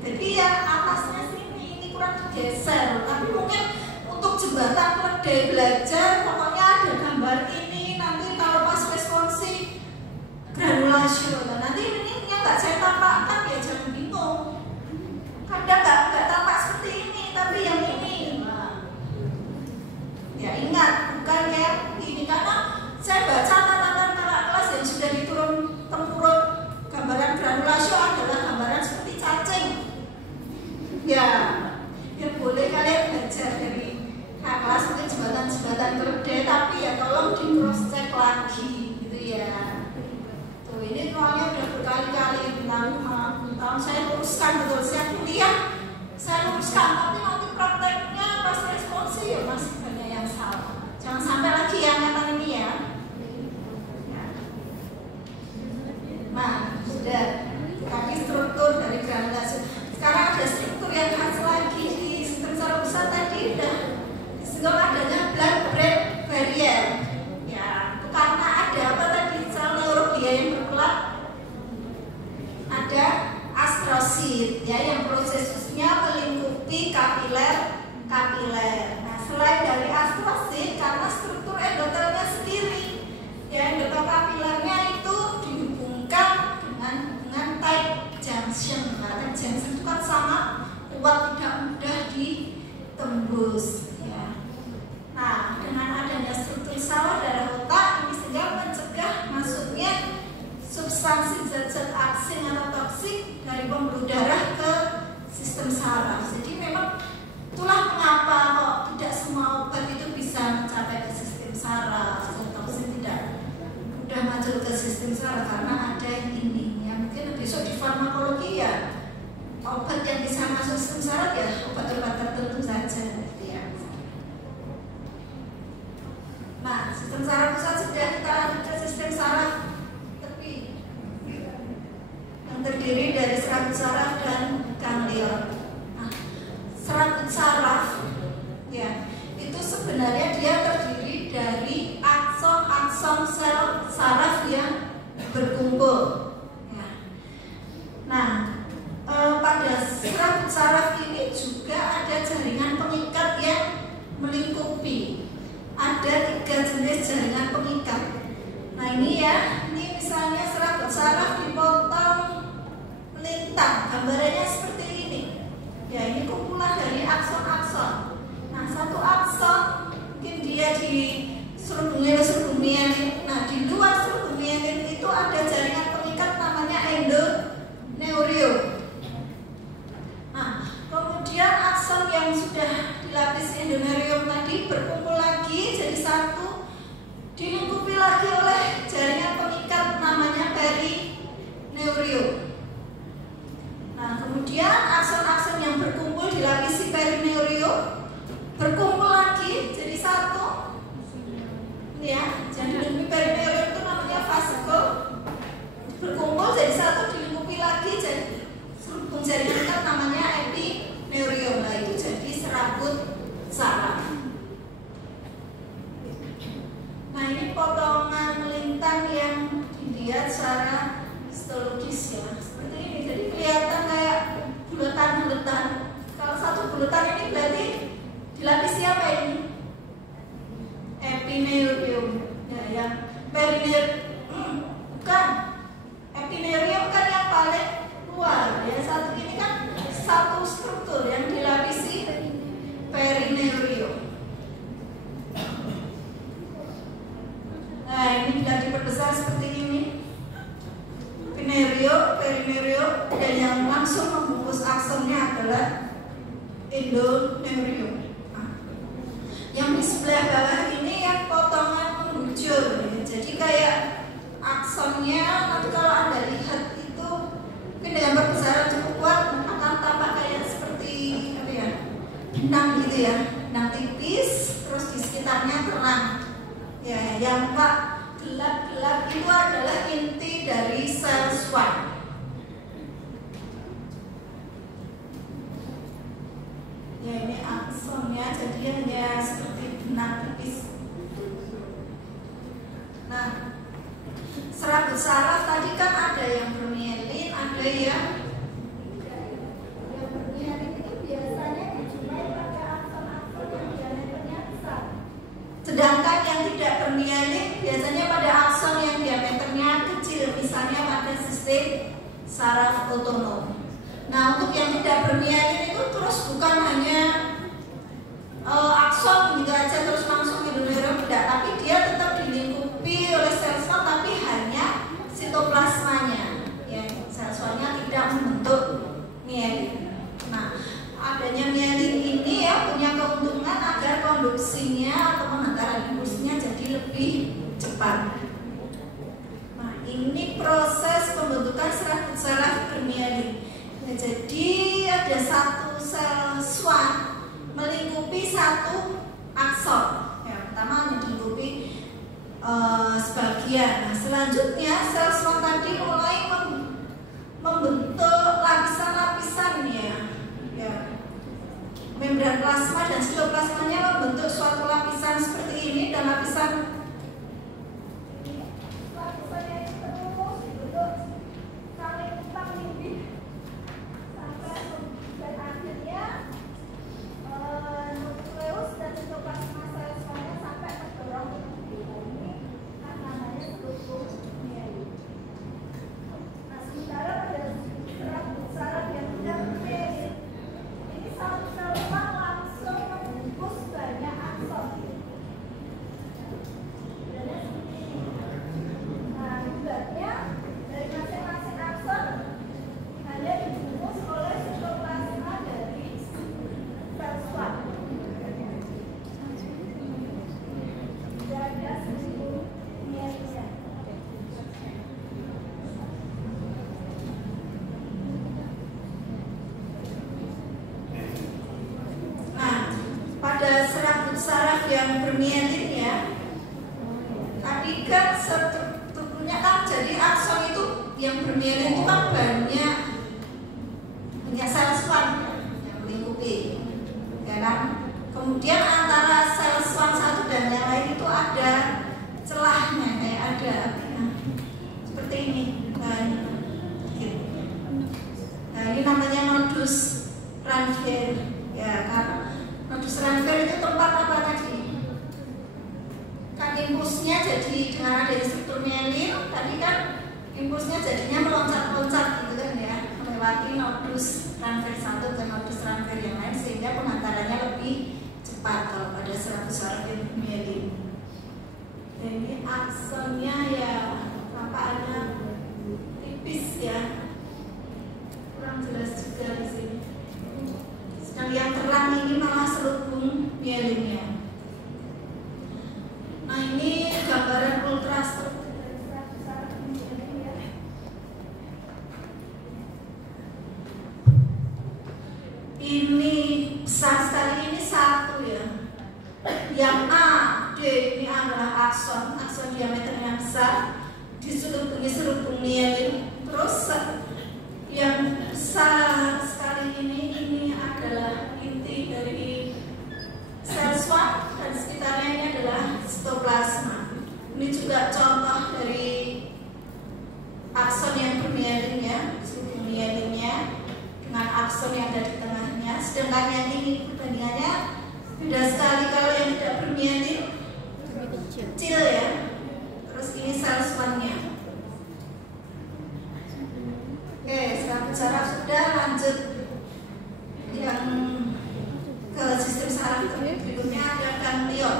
Jadi yang atasnya sini ini kurang digeser, tapi mungkin untuk jembatan keledai belajar, pokoknya ada gambar ini. Nanti kalau pas responsi granulation, nanti ini yang nggak saya tampakkan ya jangan bingung. Kadang nggak tampak seperti ini, tapi yang ini. Ya ingat, bukan yang ini karena saya baca catatan kakak kelas yang sudah diturun temurun gambaran granulation adalah gambaran seperti cacing. Ya boleh kalian belajar dari kakak kelas mungkin jembatan keledai, tapi ya tolong di cross check lagi gitu ya. Tuh ini soalnya udah berkali-kali tahun saya luruskan betul, saya kuliah saya luruskan, tapi nanti prakteknya pas responsi ya masih banyak yang salah. Jangan sampai lagi yang kata ini ya. Nah, sudah tadi struktur dari granulation. Sekarang ada struktur yang khas lagi di sistem saraf pusat tadi udah disebut adanya blood-brain barrier. Ya, itu karena ada apa tadi sel neuroglia yang berkelap, ada astrosit ya yang prosesnya melingkupi kapiler. Nah, selain dari astrosit, karena struktur endotelnya sendiri, ya endotel kapilernya itu dihubungkan dengan tight junction. Karena junction itu kan sama kuat, tidak mudah ditembus. Ya. Nah, dengan adanya struktur sawah darah otak ini sehingga mencegah masuknya substansi zat-zat asing atau toksik dari pembuluh darah ke sistem saraf. Jadi memang itulah mengapa kok tidak semua Sistem saraf pusat sudah, kita lanjut ke sistem saraf tepi yang terdiri dari serabut saraf dan ganglion. Nah, serabut saraf ya itu sebenarnya dia terdiri dari akson-akson sel saraf yang berkumpul. Ya. Nah, pada serabut saraf ini juga ada jaringan pengikat yang melingkupi. Ada 3 jenis jaringan pengikat. Nah ini ya, ini misalnya serabut saraf dipotong melintang, gambarannya seperti ini. Ya ini kumpulan dari akson-akson. Nah satu akson mungkin dia di seluruh mielin. Nah di luar seluruh mielin itu ada jaringan pengikat namanya endoneurium. Nah kemudian akson yang sudah dilapisi endoneurium tadi berkumpul lagi jadi satu, dilingkupi lagi oleh jaringan pengikat namanya perineurium. Nah kemudian akson-akson yang berkumpul dilapisi perineurium berkumpul lagi jadi satu, ya, jadi dilingkupi perineurium itu namanya fascicle, berkumpul jadi satu, dilingkupi lagi jadi serabut jaringan pengikat namanya epineurium. Nah itu jadi serabut saraf. Nah ini potongan melintang yang dilihat secara histologis ya, seperti ini. Jadi kelihatan kayak bulatan-bulatan. Kalau satu bulatan ini berarti dilapisi apa ini? Epineurium. Ya, yang perineurium bukan. Epineurium kan yang paling luar. Ya satu ini kan satu struktur yang dilapisi perineurium. Nah ini bila diperbesar seperti ini, perineurium, dan yang langsung membungkus aksonnya adalah endoneurium. Nah, yang di sebelah bawah ini yang potongan menghujur, ya. Jadi kayak aksonnya nanti kalau Anda lihat itu mungkin dengan perbesaran cukup kuat akan tampak kayak seperti apa ya, benang gitu ya, benang tipis, terus di sekitarnya terang. Ya, yang gelap-gelap itu adalah inti dari sel Schwann. Ya ini aksonnya, jadi hanya seperti benang tipis. Nah, serabut saraf tadi kan ada yang bermielin, ada yang bermielin itu biasanya dijumpai pada akson-akson yang diameternya besar. sedangkan yang tidak bermielin biasanya pada akson yang diameternya kecil, misalnya pada sistem saraf otonom. Nah untuk yang tidak bermielin itu terus bukan hanya akson gitu aja terus langsung endoneurium, tidak, tapi dia tetap dilingkupi oleh sel Schwann tapi hanya sitoplasmanya, ya, sel Schwann-nya tidak membentuk mielin. Nah adanya mielin ini ya punya keuntungan agar konduksinya atau penghantaran impulsnya jadi lebih cepat. Nah ini proses pembentukan serabut saraf bermielin. Ya, jadi ada satu sel Schwann melingkupi satu akson. Ya, pertama hanya dilingkupi sebagian. Nah selanjutnya sel Schwann tadi mulai membentuk lapisan-lapisan ya, membran plasma dan sitoplasmanya membentuk suatu lapisan seperti ini, dan lapisan Lapisannya itu terus dibentuk saling tumpang tindih sampai dan akhirnya nukleus dan sitoplasma sel Schwann sampai terdorong ke ini kan namanya struktur mielin. Nah sementara pada serabut saraf yang tidak bermielin ini satu sel Schwann langsung membungkus banyak akson. Nah, akibatnya dari masing-masing akson hanya dibungkus oleh sitoplasma dari sel Schwann. Tidak ada struktur mielinnya. Nah, pada serabut saraf yang bermielin ya, tadi kan strukturnya kan jadi akson itu yang bermielin itu kan banyak sel swan yang melingkupi, ya kan? Kemudian antara sel swan satu dan yang lain itu ada celahnya, kayak ada seperti ini. Nah, ini namanya nodus Ranvier, ya kan? Nodus Ranvier itu tempat apa tadi? Kan impulsnya jadi dengan adanya struktur mielin, tadi kan impulsnya jadinya meloncat-loncat gitu kan ya, melewati nodus Ranvier satu ke nodus Ranvier yang lain sehingga pengantarannya lebih cepat kalau pada saraf mielin. Dan ini aksonnya ya nampaknya tipis ya, kurang jelas juga di sini. Sedang yang terang ini malah selubung mielinnya. Nah ini gambaran ultrasound. Ini besar sekali, ini satu ya. Yang A, D ini adalah akson diameternya besar, diselubungi mielin. Terus yang besar sekali ini adalah inti dari sel swan dan sekitarnya ini adalah sitoplasma. Ini juga contoh dari akson yang bermielin ya, selubung mielinnya dengan akson yang ada di tengahnya. Sedangkan yang ini perbandingannya beda sekali, kalau yang tidak bermielin kecil ya. Terus ini sel swannya. Oke, sekarang bicara sudah, lanjut yang ke sistem saraf berikutnya ada ganglion.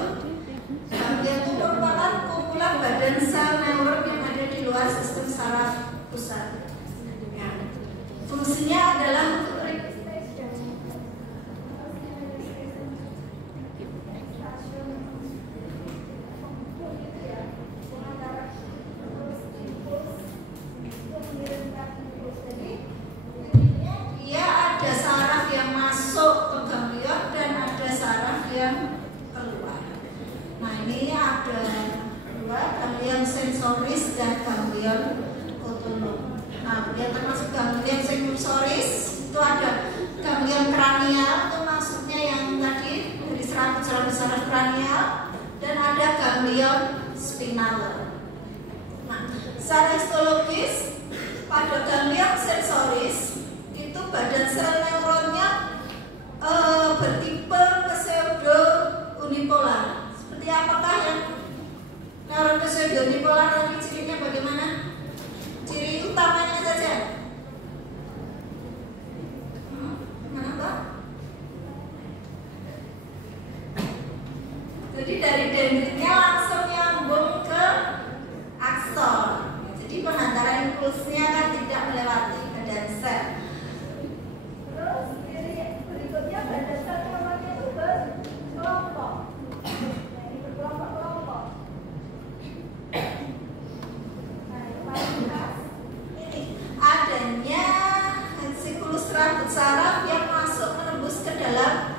Ganglion itu merupakan kumpulan badan sel neuron yang ada di luar sistem saraf pusat. Ya. Fungsinya adalah untuk sensoris dan ganglion otonom. Nah, yang termasuk ganglion sensoris itu ada ganglion kranial, itu maksudnya yang tadi dari serabut-serabut saraf kranial, dan ada ganglion spinal. Nah, secara histologis pada ganglion sensoris itu badan sel neuronnya bertipe pseudo unipolar. Seperti apakah yang neuron pseudo unipolar tadi cirinya bagaimana? Ciri utamanya saja. Mana Pak? Jadi dari dendritnya langsung nyambung ke akson. Jadi pengantaran impulsnya kan tidak melewati badan sel. Terus berikutnya badan sel neuronnya itu berkelompok. Jadi berkelompok-kelompok. Ini adanya siklus rambut saraf yang masuk menembus ke dalam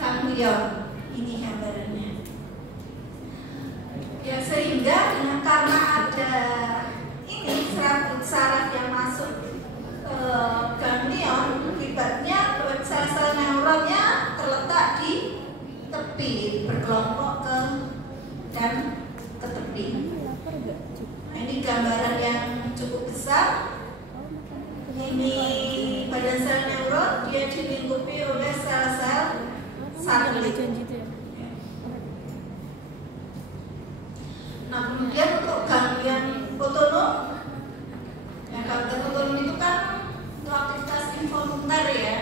ganglion. Ini gambarannya. Ya, sehingga karena ada ini rambut saraf yang masuk ke ganglion, akibatnya sel-sel neuronnya terletak di tepi, berkelompok dan ke tepi. Nah, ini gambaran yang cukup besar. Ini badan sel neuron, dia dilingkupi oleh sel-sel satelit. Nah, kemudian untuk ganglion otonom, ya, ganglion otonom itu kan untuk aktivitas involuntar ya.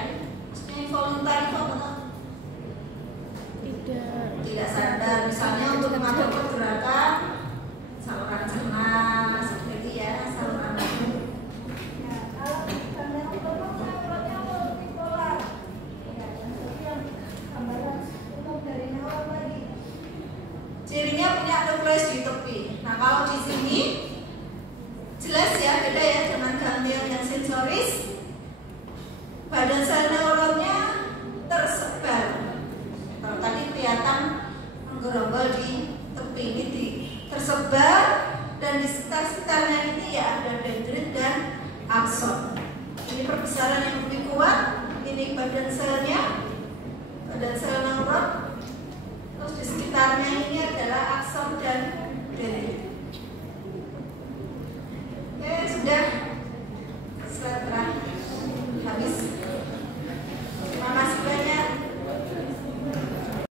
Maksudnya involuntar itu apa? Tidak sadar, misalnya untuk mengatur pergerakan saluran cerna seperti itu ya, saluran lambung. Nah, kalau ganglion otonom neuronnya multipolar. Ya, seperti yang gambaran umum dari neuron tadi. Cirinya punya nukleus di tepi. Nah, kalau di sini jelas ya, beda ya dengan ganglion yang sensoris. Badan sel neuronnya tersebar. Kalau tadi kelihatan menggerombol di tepi, ini tersebar tersebar, dan di sekitar-sekitarnya ini ya ada dendrit dan akson. Ini perbesaran yang lebih kuat. Ini badan selnya, badan sel neuron. Terus di sekitarnya ini adalah akson dan